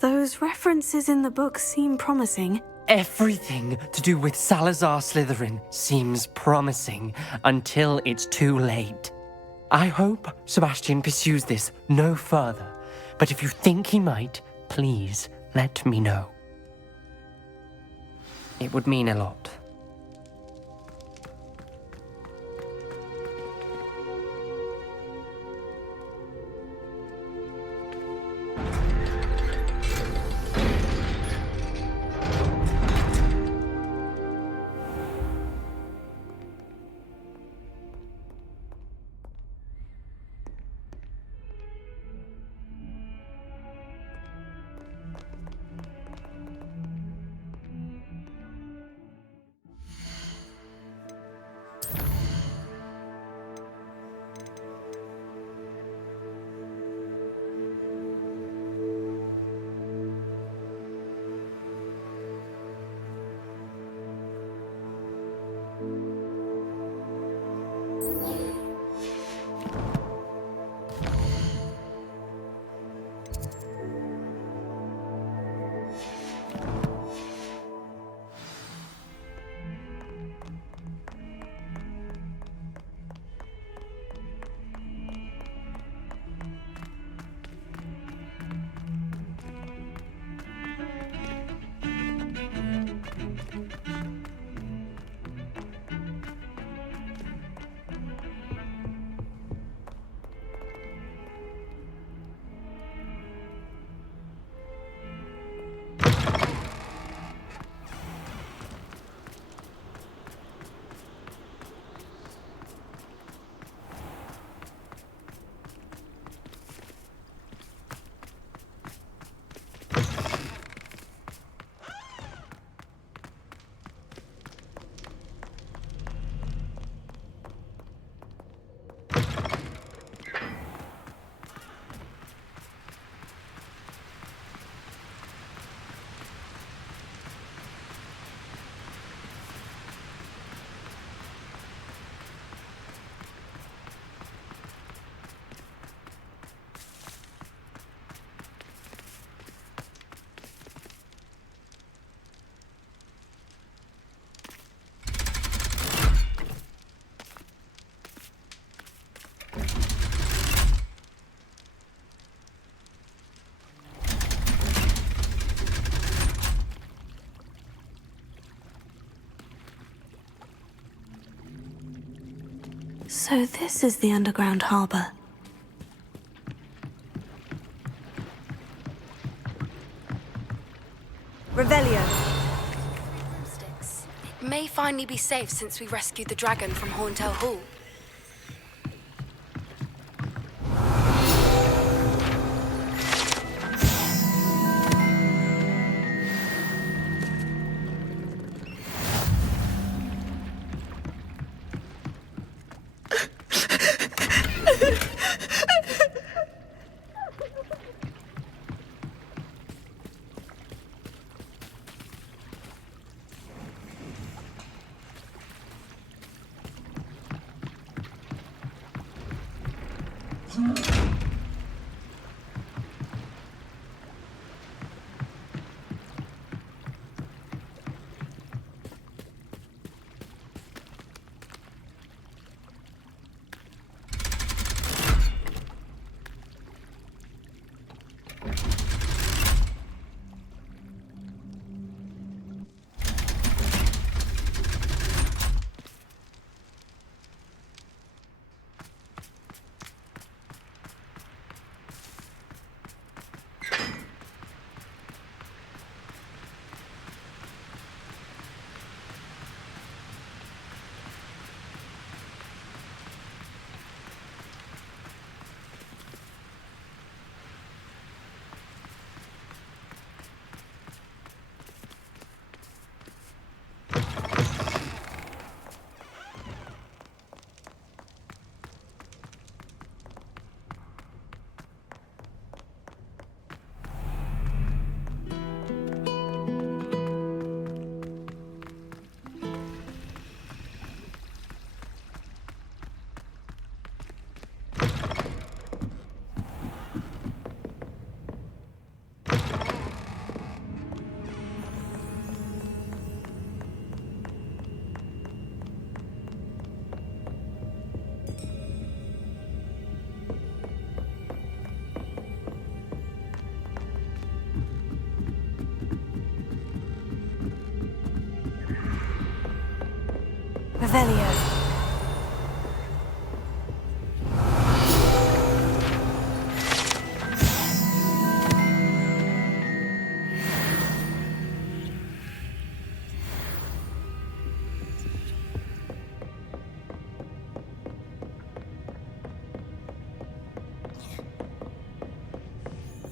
Those references in the book seem promising. Everything to do with Salazar Slytherin seems promising until it's too late. I hope Sebastian pursues this no further, but if you think he might, please let me know. It would mean a lot. So this is the underground harbor. Revelio. It may finally be safe since we rescued the dragon from Horntail Hall. Revelio.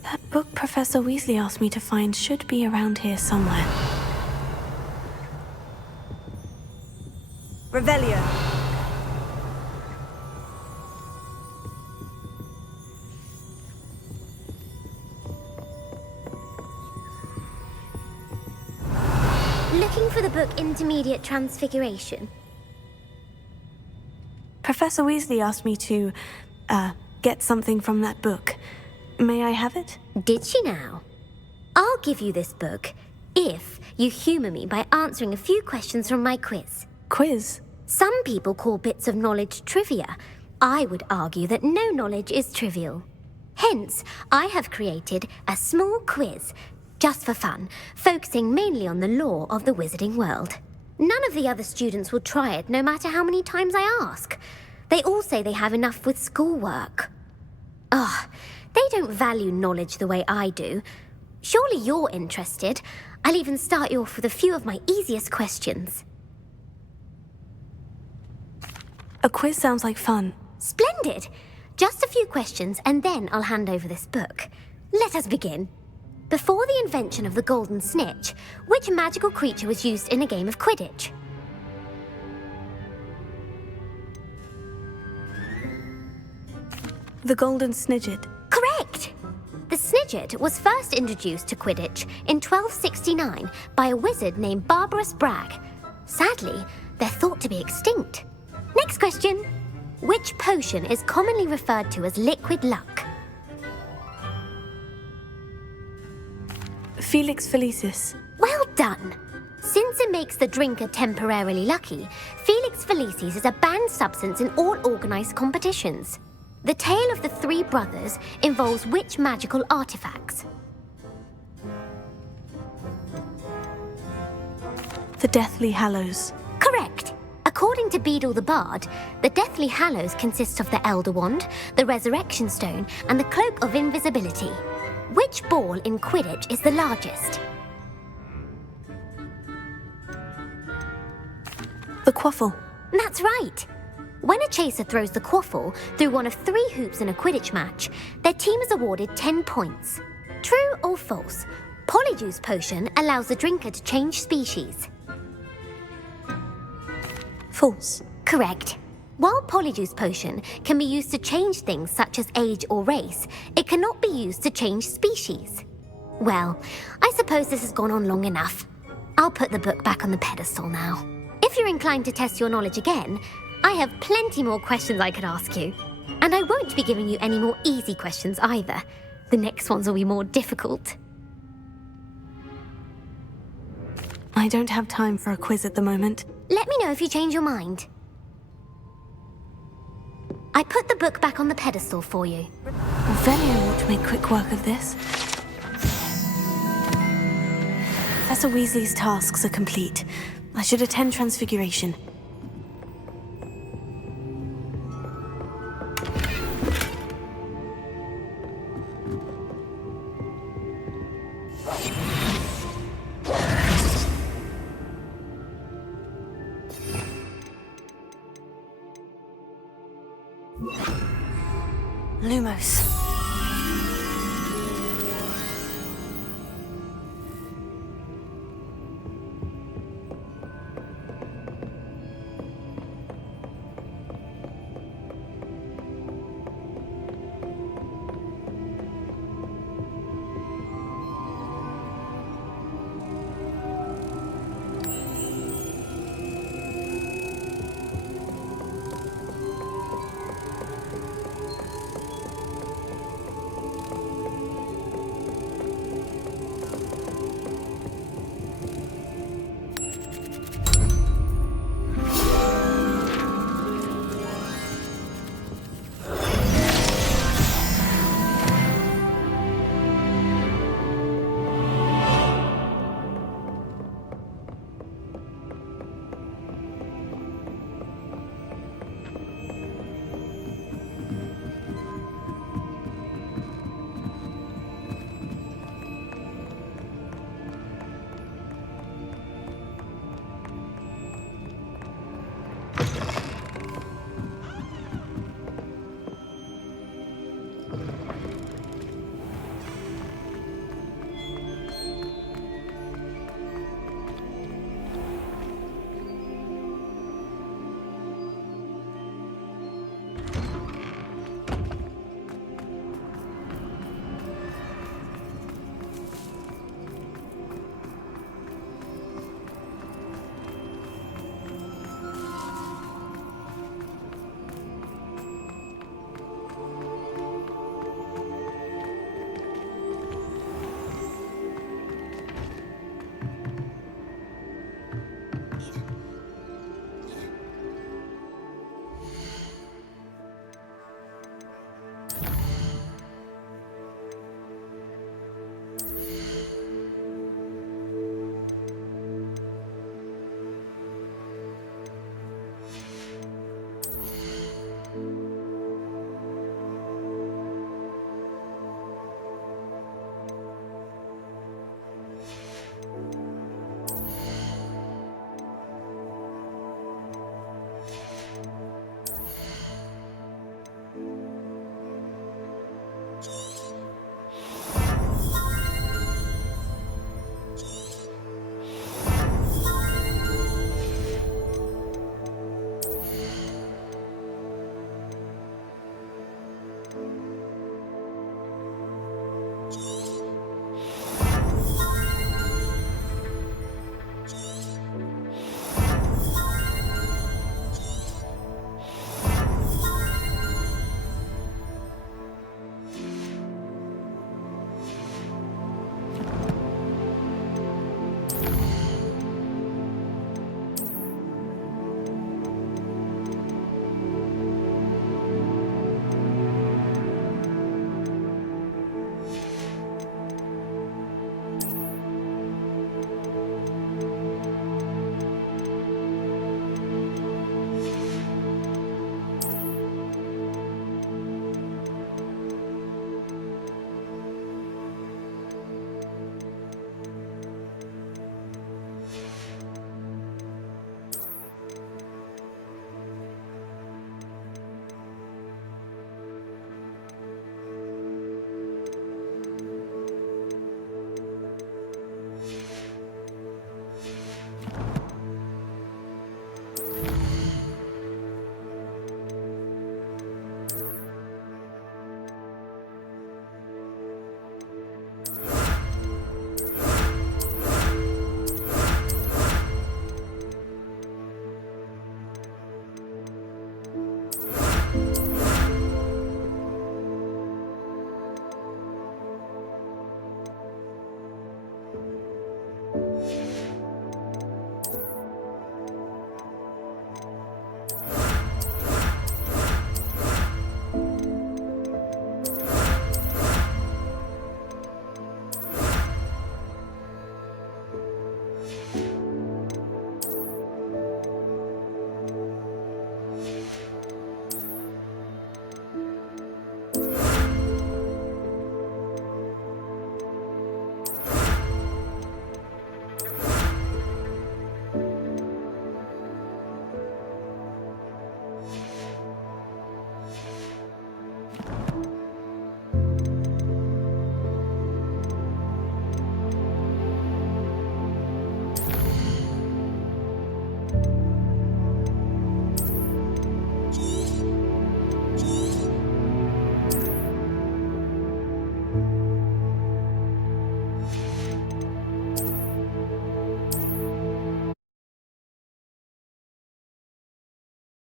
That book Professor Weasley asked me to find should be around here somewhere. Revelio. Looking for the book Intermediate Transfiguration? Professor Weasley asked me to, get something from that book. May I have it? Did she now? I'll give you this book if you humour me by answering a few questions from my quiz. Quiz? Some people call bits of knowledge trivia. I would argue that no knowledge is trivial. Hence, I have created a small quiz, just for fun, focusing mainly on the lore of the wizarding world. None of the other students will try it, no matter how many times I ask. They all say they have enough with schoolwork. Ugh, they don't value knowledge the way I do. Surely you're interested. I'll even start you off with a few of my easiest questions. A quiz sounds like fun. Splendid! Just a few questions and then I'll hand over this book. Let us begin. Before the invention of the golden snitch, which magical creature was used in a game of Quidditch? The golden snidget. Correct! The snidget was first introduced to Quidditch in 1269 by a wizard named Barbarous Bragg. Sadly, they're thought to be extinct. Next question. Which potion is commonly referred to as liquid luck? Felix Felicis. Well done! Since it makes the drinker temporarily lucky, Felix Felicis is a banned substance in all organised competitions. The tale of the three brothers involves which magical artifacts? The Deathly Hallows. Correct! According to Beedle the Bard, the Deathly Hallows consists of the Elder Wand, the Resurrection Stone, and the Cloak of Invisibility. Which ball in Quidditch is the largest? The Quaffle. That's right! When a chaser throws the quaffle through one of 3 hoops in a Quidditch match, their team is awarded 10 points. True or false? Polyjuice Potion allows the drinker to change species. False. Correct. While Polyjuice Potion can be used to change things such as age or race, it cannot be used to change species. Well, I suppose this has gone on long enough. I'll put the book back on the pedestal now. If you're inclined to test your knowledge again, I have plenty more questions I could ask you. And I won't be giving you any more easy questions either. The next ones will be more difficult. I don't have time for a quiz at the moment. Let me know if you change your mind. I put the book back on the pedestal for you. Revelio ought to make quick work of this. Professor Weasley's tasks are complete. I should attend Transfiguration. Lumos.